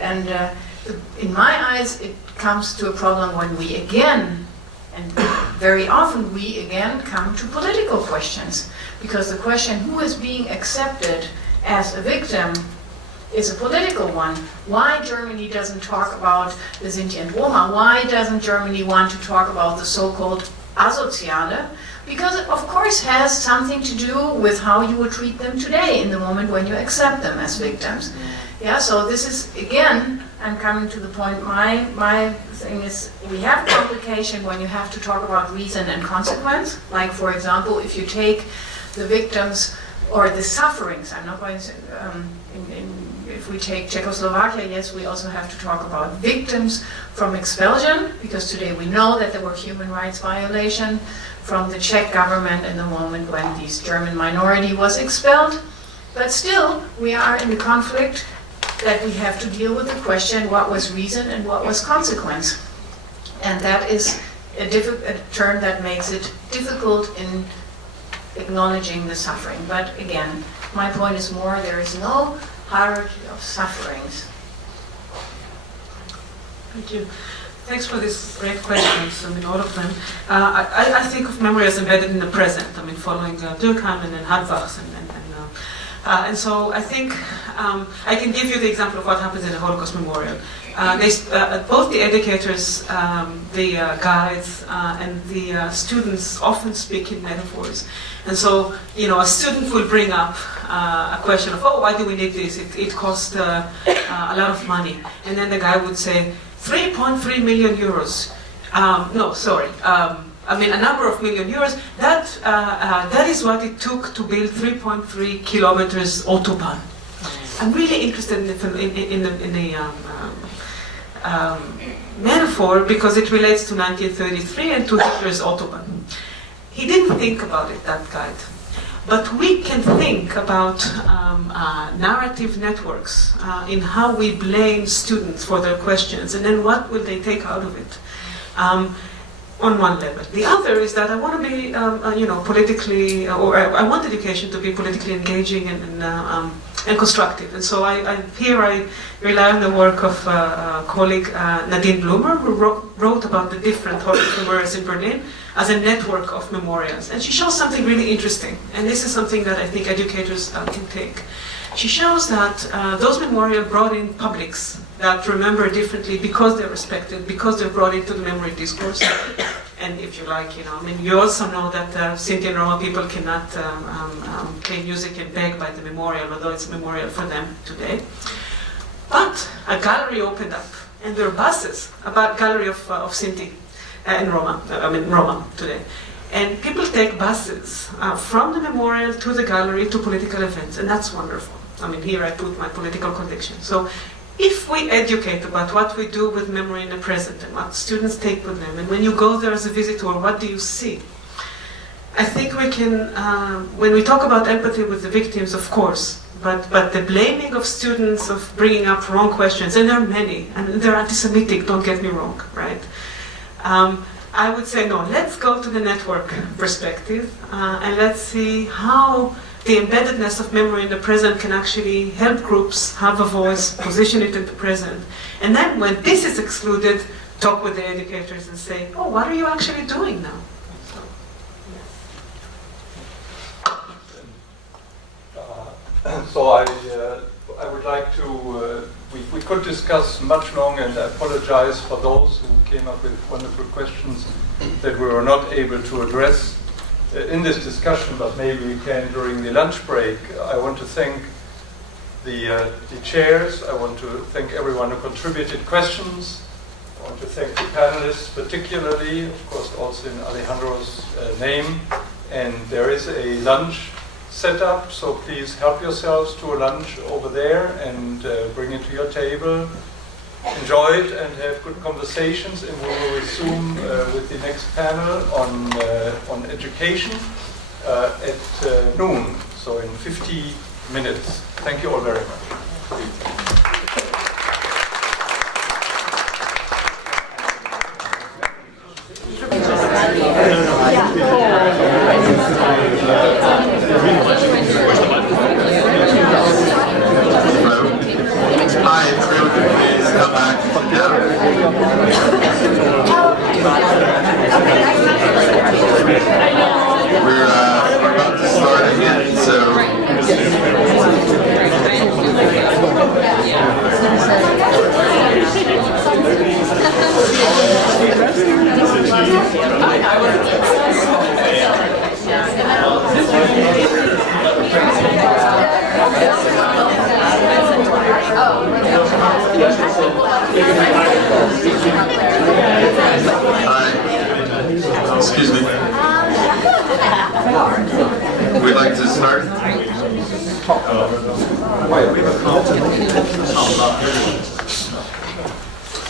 And in my eyes, it comes to a problem when we again, and very often we again come to political questions, because the question who is being accepted as a victim is a political one. Why Germany doesn't talk about the Sinti and Roma? Why doesn't Germany want to talk about the so-called Asoziale? Because it, of course, has something to do with how you would treat them today in the moment when you accept them as victims. Yeah, so this is, again, I'm coming to the point, my thing is, we have complication when you have to talk about reason and consequence. Like, for example, if you take the victims or the sufferings, I'm not going to, if we take Czechoslovakia, yes, we also have to talk about victims from expulsion, because today we know that there were human rights violations from the Czech government in the moment when this German minority was expelled. But still, we are in the conflict that we have to deal with the question, what was reason and what was consequence? And that is a term that makes it difficult in acknowledging the suffering. But again, my point is more, there is no hierarchy of sufferings. Thank you. Thanks for these great questions. I mean, all of them. I think of memory as embedded in the present. I mean, following Durkheim and Hadvachs and so I think I can give you the example of what happens in the Holocaust Memorial. Both the educators, the guides, and the students often speak in metaphors. And so, you know, a student will bring up a question of, oh, why do we need this? It costs a lot of money. And then the guy would say, 3.3 million euros. No, sorry. I mean, a number of million euros. That is what it took to build 3.3 kilometers autobahn. I'm really interested in the metaphor because it relates to 1933 and to Hitler's autobahn. He didn't think about it, that guide. But we can think about narrative networks in how we blame students for their questions, and then what will they take out of it. On one level. The other is that I want to be, politically, or I want education to be politically engaging and constructive. And so I rely on the work of a colleague, Nadine Blumer, who wrote about the different Holocaust memorials in Berlin as a network of memorials. And she shows something really interesting. And this is something that I think educators can take. She shows that those memorials brought in publics that remember differently because they're respected, because they're brought into the memory discourse. And if you like, you also know that Sinti and Roma people cannot play music and beg by the memorial, although it's a memorial for them today. But a gallery opened up, and there were buses, about gallery of Sinti in Roma, Roma today. And people take buses from the memorial to the gallery to political events, and that's wonderful. I mean, here I put my political conviction. So if we educate about what we do with memory in the present and what students take with them, and when you go there as a visitor, what do you see? I think we can, when we talk about empathy with the victims, of course, but the blaming of students of bringing up wrong questions, and there are many, and they're anti-Semitic, don't get me wrong, right? I would say no, let's go to the network perspective, and let's see how the embeddedness of memory in the present can actually help groups have a voice, position it in the present. And then when this is excluded, talk with the educators and say, oh, what are you actually doing now? So I would like to, we could discuss much longer, and I apologize for those who came up with wonderful questions that we were not able to address in this discussion, but maybe we can during the lunch break. I want to thank the chairs. I want to thank everyone who contributed questions. I want to thank the panelists particularly, of course also in Alejandro's name. And there is a lunch set up, so please help yourselves to a lunch over there and bring it to your table. Enjoy it and have good conversations, and we will resume with the next panel on education at noon, so in 50 minutes. Thank you all very much. Hi, everyone, please come back down. We're about to start again, so. Hi. Excuse me. We'd like to start.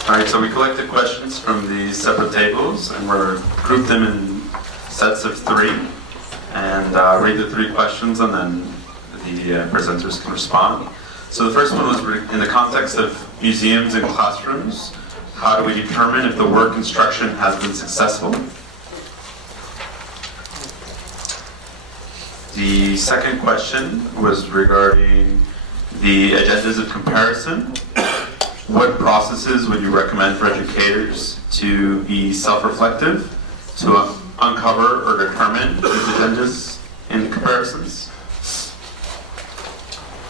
All right, so we collected questions from the separate tables, and we're grouped them in sets of 3. And read the 3 questions, and then the presenters can respond. So the first one was in the context of museums and classrooms. How do we determine if the work instruction has been successful? The second question was regarding the agendas of comparison. What processes would you recommend for educators to be self-reflective, to uncover or determine these agendas and comparisons?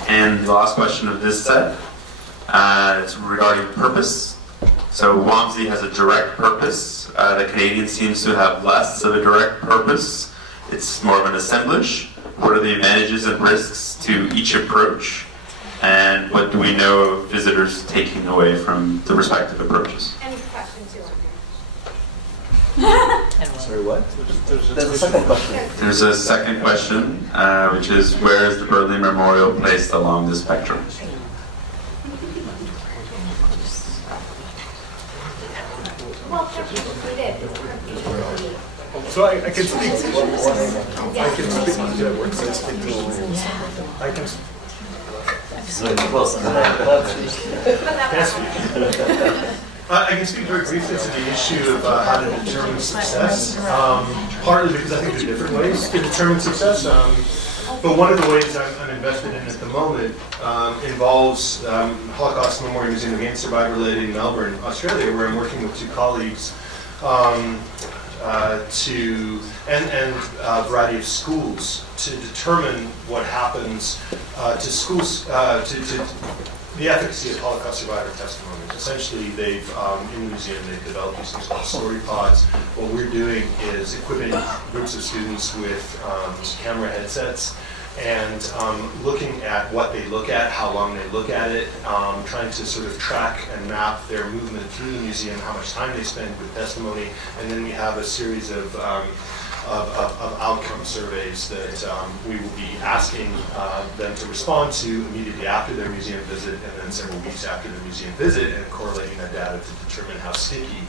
And the last question of this set is regarding purpose. So WAMSI has a direct purpose. The Canadian seems to have less of a direct purpose. It's more of an assemblage. What are the advantages and risks to each approach? And what do we know of visitors taking away from the respective approaches? Any questions you want? Sorry, what? There's a second question. There's a second question, which is, where is the Berlin Memorial placed along the spectrum? So I can speak. I can speak. Yeah, works. I speak to. I can. I can speak very briefly to the issue of how to determine success. Partly because I think there are different ways to determine success. But one of the ways I'm invested in at the moment involves Holocaust Memorial Museum of Survivor Related in Melbourne, Australia, where I'm working with 2 colleagues and a variety of schools to determine what happens to schools, to the efficacy of Holocaust survivor testimonies. Essentially, they've, in the museum, they've developed these things called story pods. What we're doing is equipping groups of students with camera headsets and looking at what they look at, how long they look at it, trying to sort of track and map their movement through the museum, how much time they spend with testimony, and then we have a series of outcome surveys that we will be asking them to respond to immediately after their museum visit and then several weeks after their museum visit, and correlating that data to determine how sticky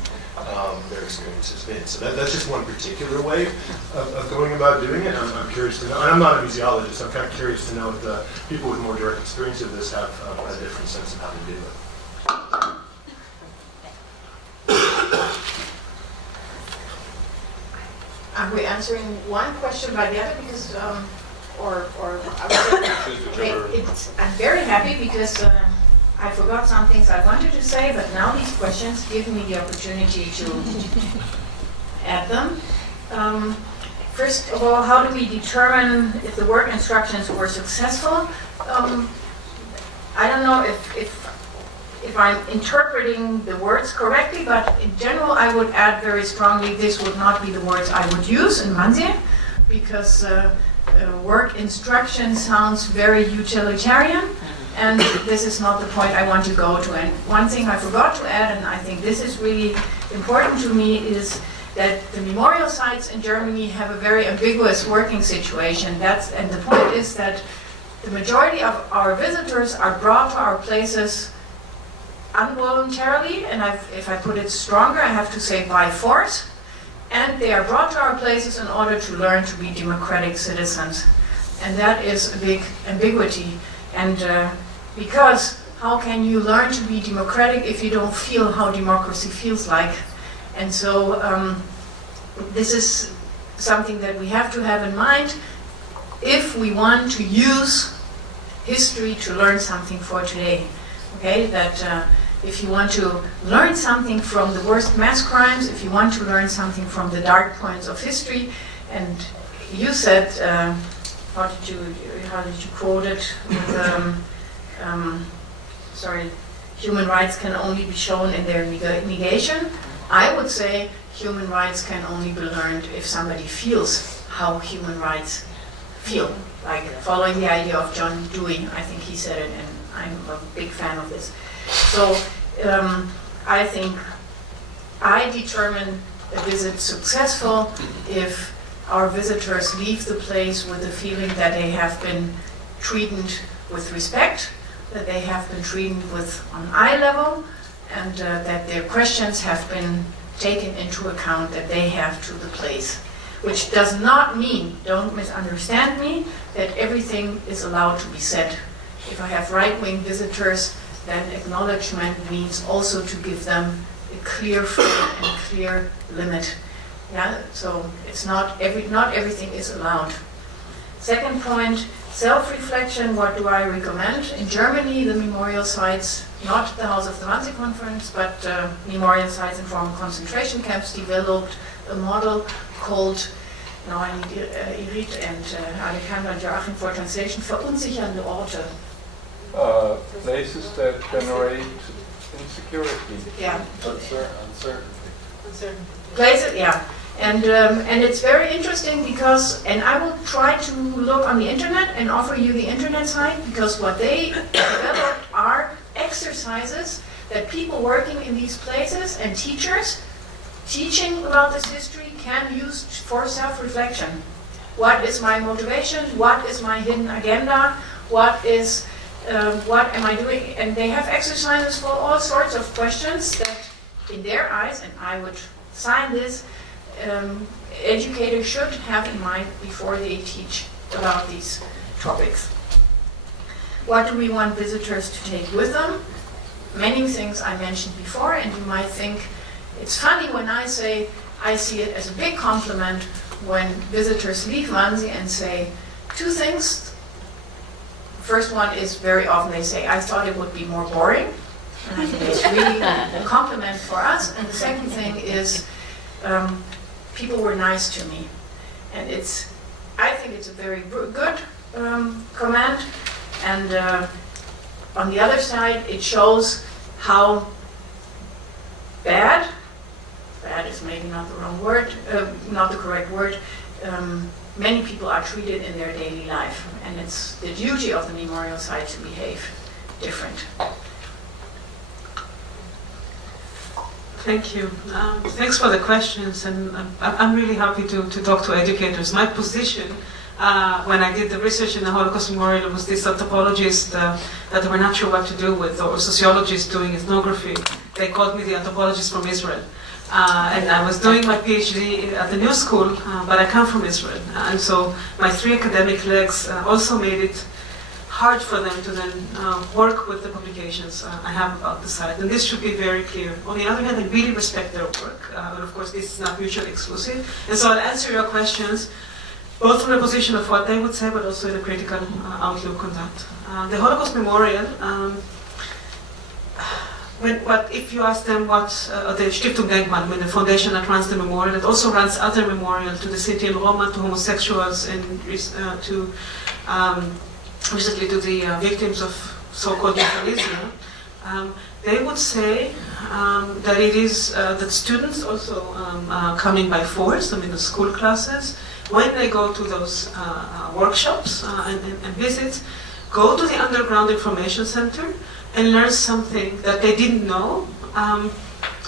their experience has been. So that's just one particular way of going about doing it. I'm curious to know, and I'm not a museologist, so I'm kind of curious to know if the people with more direct experience of this have a different sense of how to do it. Are we answering one question by the other because, I'm very happy because I forgot some things I wanted to say, but now these questions give me the opportunity to add them. First of all, how do we determine if the work instructions were successful? I don't know if I'm interpreting the words correctly, but in general, I would add very strongly this would not be the words I would use in Mansi, because work instruction sounds very utilitarian, and this is not the point I want to go to. And one thing I forgot to add, and I think this is really important to me, is that the memorial sites in Germany have a very ambiguous working situation. And the point is that the majority of our visitors are brought to our places involuntarily, and if I put it stronger, I have to say by force, and they are brought to our places in order to learn to be democratic citizens. And that is a big ambiguity. And because how can you learn to be democratic if you don't feel how democracy feels like? And so this is something that we have to have in mind if we want to use history to learn something for today. Okay, that if you want to learn something from the worst mass crimes, if you want to learn something from the dark points of history, and you said, how did you quote it? Human rights can only be shown in their negation. I would say human rights can only be learned if somebody feels how human rights feel. Like following the idea of John Dewey, I think he said it, and I'm a big fan of this. So I think I determine a visit successful if our visitors leave the place with the feeling that they have been treated with respect, that they have been treated with on eye level, and that their questions have been taken into account, that they have to the place. Which does not mean, don't misunderstand me, that everything is allowed to be said. If I have right-wing visitors, then acknowledgement means also to give them a clear frame and clear limit. Yeah, so it's not everything is allowed. Second point, self-reflection. What do I recommend? In Germany, the memorial sites, not the House of the Wannsee Conference, but memorial sites in former concentration camps, developed a model called, now I need Irit and Alejandra and Joachim for translation, verunsichernde Orte. Places that generate insecurity, Yeah. uncertainty. Places, yeah. And it's very interesting because, and I will try to look on the internet and offer you the internet site, because what they developed are exercises that people working in these places and teachers teaching about this history can use for self-reflection. What is my motivation? What is my hidden agenda? What am I doing? And they have exercises for all sorts of questions that, in their eyes, and I would sign this, educators should have in mind before they teach about these topics. What do we want visitors to take with them? Many things I mentioned before, and you might think it's funny when I say I see it as a big compliment when visitors leave Wannsee and say two things. First one is very often they say, I thought it would be more boring. And I think it's really a compliment for us. And the second thing is people were nice to me. And I think it's a very good comment. And on the other side, it shows how bad is maybe not the wrong word, not the correct word, many people are treated in their daily life. And it's the duty of the memorial site to behave different. Thank you. Thanks for the questions, and I'm really happy to talk to educators. My position when I did the research in the Holocaust Memorial was this anthropologist that were not sure what to do with, or sociologist doing ethnography. They called me the anthropologist from Israel. And I was doing my PhD at the New School, but I come from Israel. And so my 3 academic legs also made it hard for them to then work with the publications I have about the site. And this should be very clear. On the other hand, I really respect their work. But of course, this is not mutually exclusive. And so I'll answer your questions both from the position of what they would say, but also in a critical outlook on that. The Holocaust Memorial, if you ask them what the Stiftung Denkmal, when the foundation that runs the memorial, it also runs other memorials to the Sinti and Roma, to homosexuals, and recently to the victims of so-called euphoria. They would say that it is that students also coming by force, the school classes, when they go to those workshops and visits, go to the Underground Information Center and learn something that they didn't know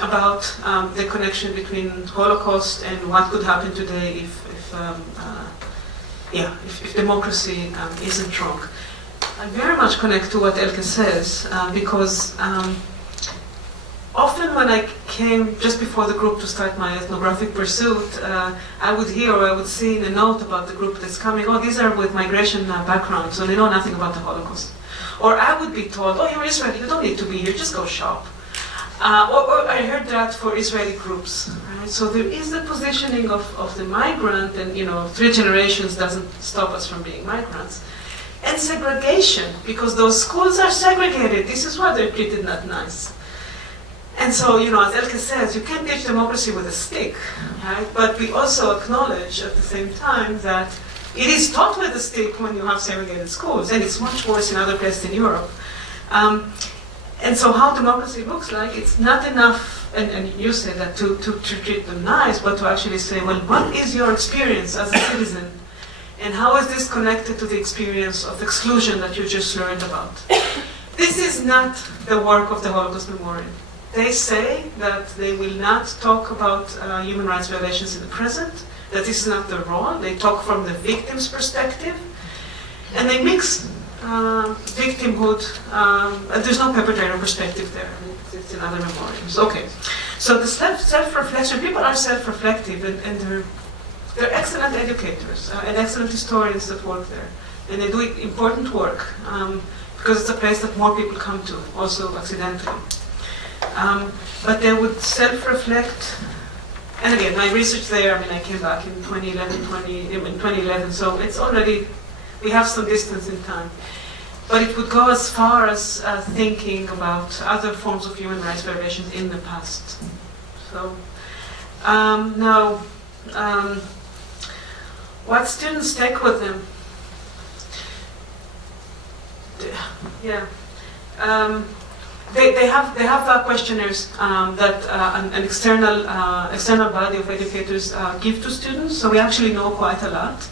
about the connection between Holocaust and what could happen today if democracy isn't wrong. I very much connect to what Elke says because often when I came just before the group to start my ethnographic pursuit, I would hear or I would see in a note about the group that's coming, oh, these are with migration background, so they know nothing about the Holocaust. Or I would be told, oh, you're Israeli, you don't need to be here, just go shop. Or I heard that for Israeli groups. Right? So there is the positioning of the migrant, and 3 generations doesn't stop us from being migrants. And segregation, because those schools are segregated. This is why they're treated not nice. And so, as Elke says, you can't teach democracy with a stick, right? But we also acknowledge at the same time that it is taught with a stick when you have segregated schools, and it's much worse in other places in Europe. And so how democracy looks like, it's not enough, and you say that, to treat them nice, but to actually say, well, what is your experience as a citizen? And how is this connected to the experience of exclusion that you just learned about? This is not the work of the Holocaust Memorial. They say that they will not talk about human rights violations in the present, that this is not their role. They talk from the victim's perspective, and they mix victimhood, there's no perpetrator perspective there. It's in other memorials. Okay, so the self-reflection, people are self-reflective, and they're excellent educators and excellent historians that work there. And they do important work because it's a place that more people come to, also accidentally. But they would self-reflect, and again, my research there, I came back in 2011, so it's already, we have some distance in time. But it would go as far as thinking about other forms of human rights violations in the past. So, now, what students take with them? Yeah. They have questionnaires that an external body of educators give to students, so we actually know quite a lot.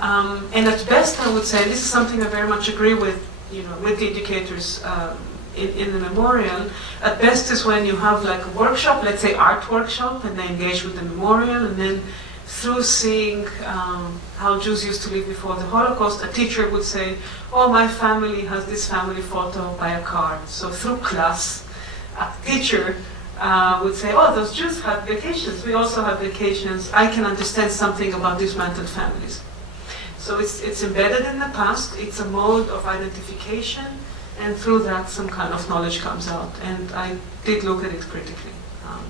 And at best, I would say, and this is something I very much agree with, with the educators in the memorial. At best is when you have like a workshop, let's say art workshop, and they engage with the memorial, and then through seeing how Jews used to live before the Holocaust, a teacher would say, oh, my family has this family photo by a car. So through class, a teacher would say, oh, those Jews had vacations. We also have vacations. I can understand something about dismantled families. So it's embedded in the past. It's a mode of identification, and through that, some kind of knowledge comes out. And I did look at it critically.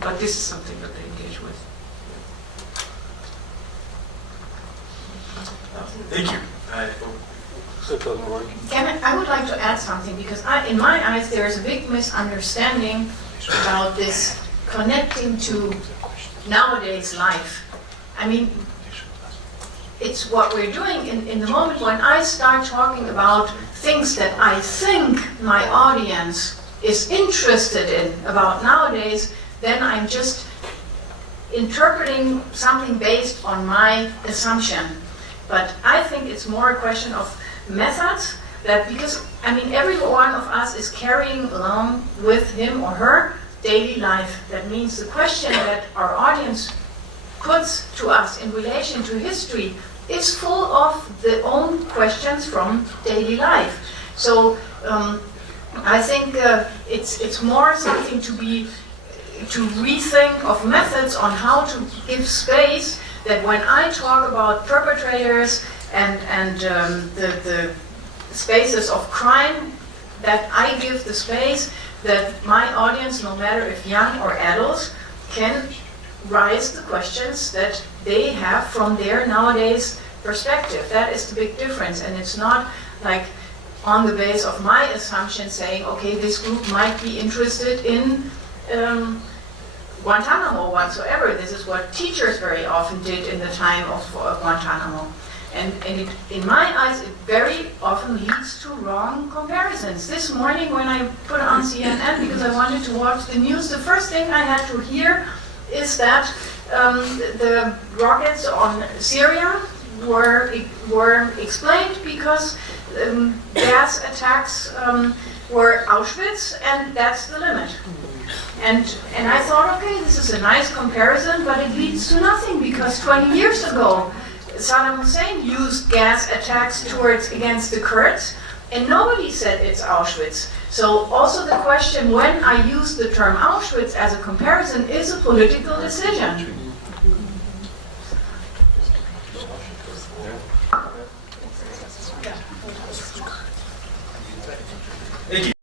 But this is something that they engage with. Thank you. I would like to add something, because in my eyes there is a big misunderstanding about this connecting to nowadays life. It's what we're doing in the moment when I start talking about things that I think my audience is interested in about nowadays, then I'm just interpreting something based on my assumption. But I think it's more a question of methods, that because, I mean, every one of us is carrying along with him or her daily life. That means the question that our audience puts to us in relation to history is full of the own questions from daily life. So I think it's more something to rethink of methods on how to give space, that when I talk about perpetrators and the spaces of crime, that I give the space that my audience, no matter if young or adults, can raise the questions that they have from their nowadays perspective. That is the big difference, and it's not like on the base of my assumption saying, okay, this group might be interested in Guantanamo whatsoever. This is what teachers very often did in the time of Guantanamo. And in my eyes, it very often leads to wrong comparisons. This morning when I put on CNN because I wanted to watch the news, the first thing I had to hear is that the rockets on Syria were explained because gas attacks were Auschwitz, and that's the limit. And I thought, okay, this is a nice comparison, but it leads to nothing, because 20 years ago, Saddam Hussein used gas attacks against the Kurds, and nobody said it's Auschwitz. So also the question, when I use the term Auschwitz as a comparison, is a political decision.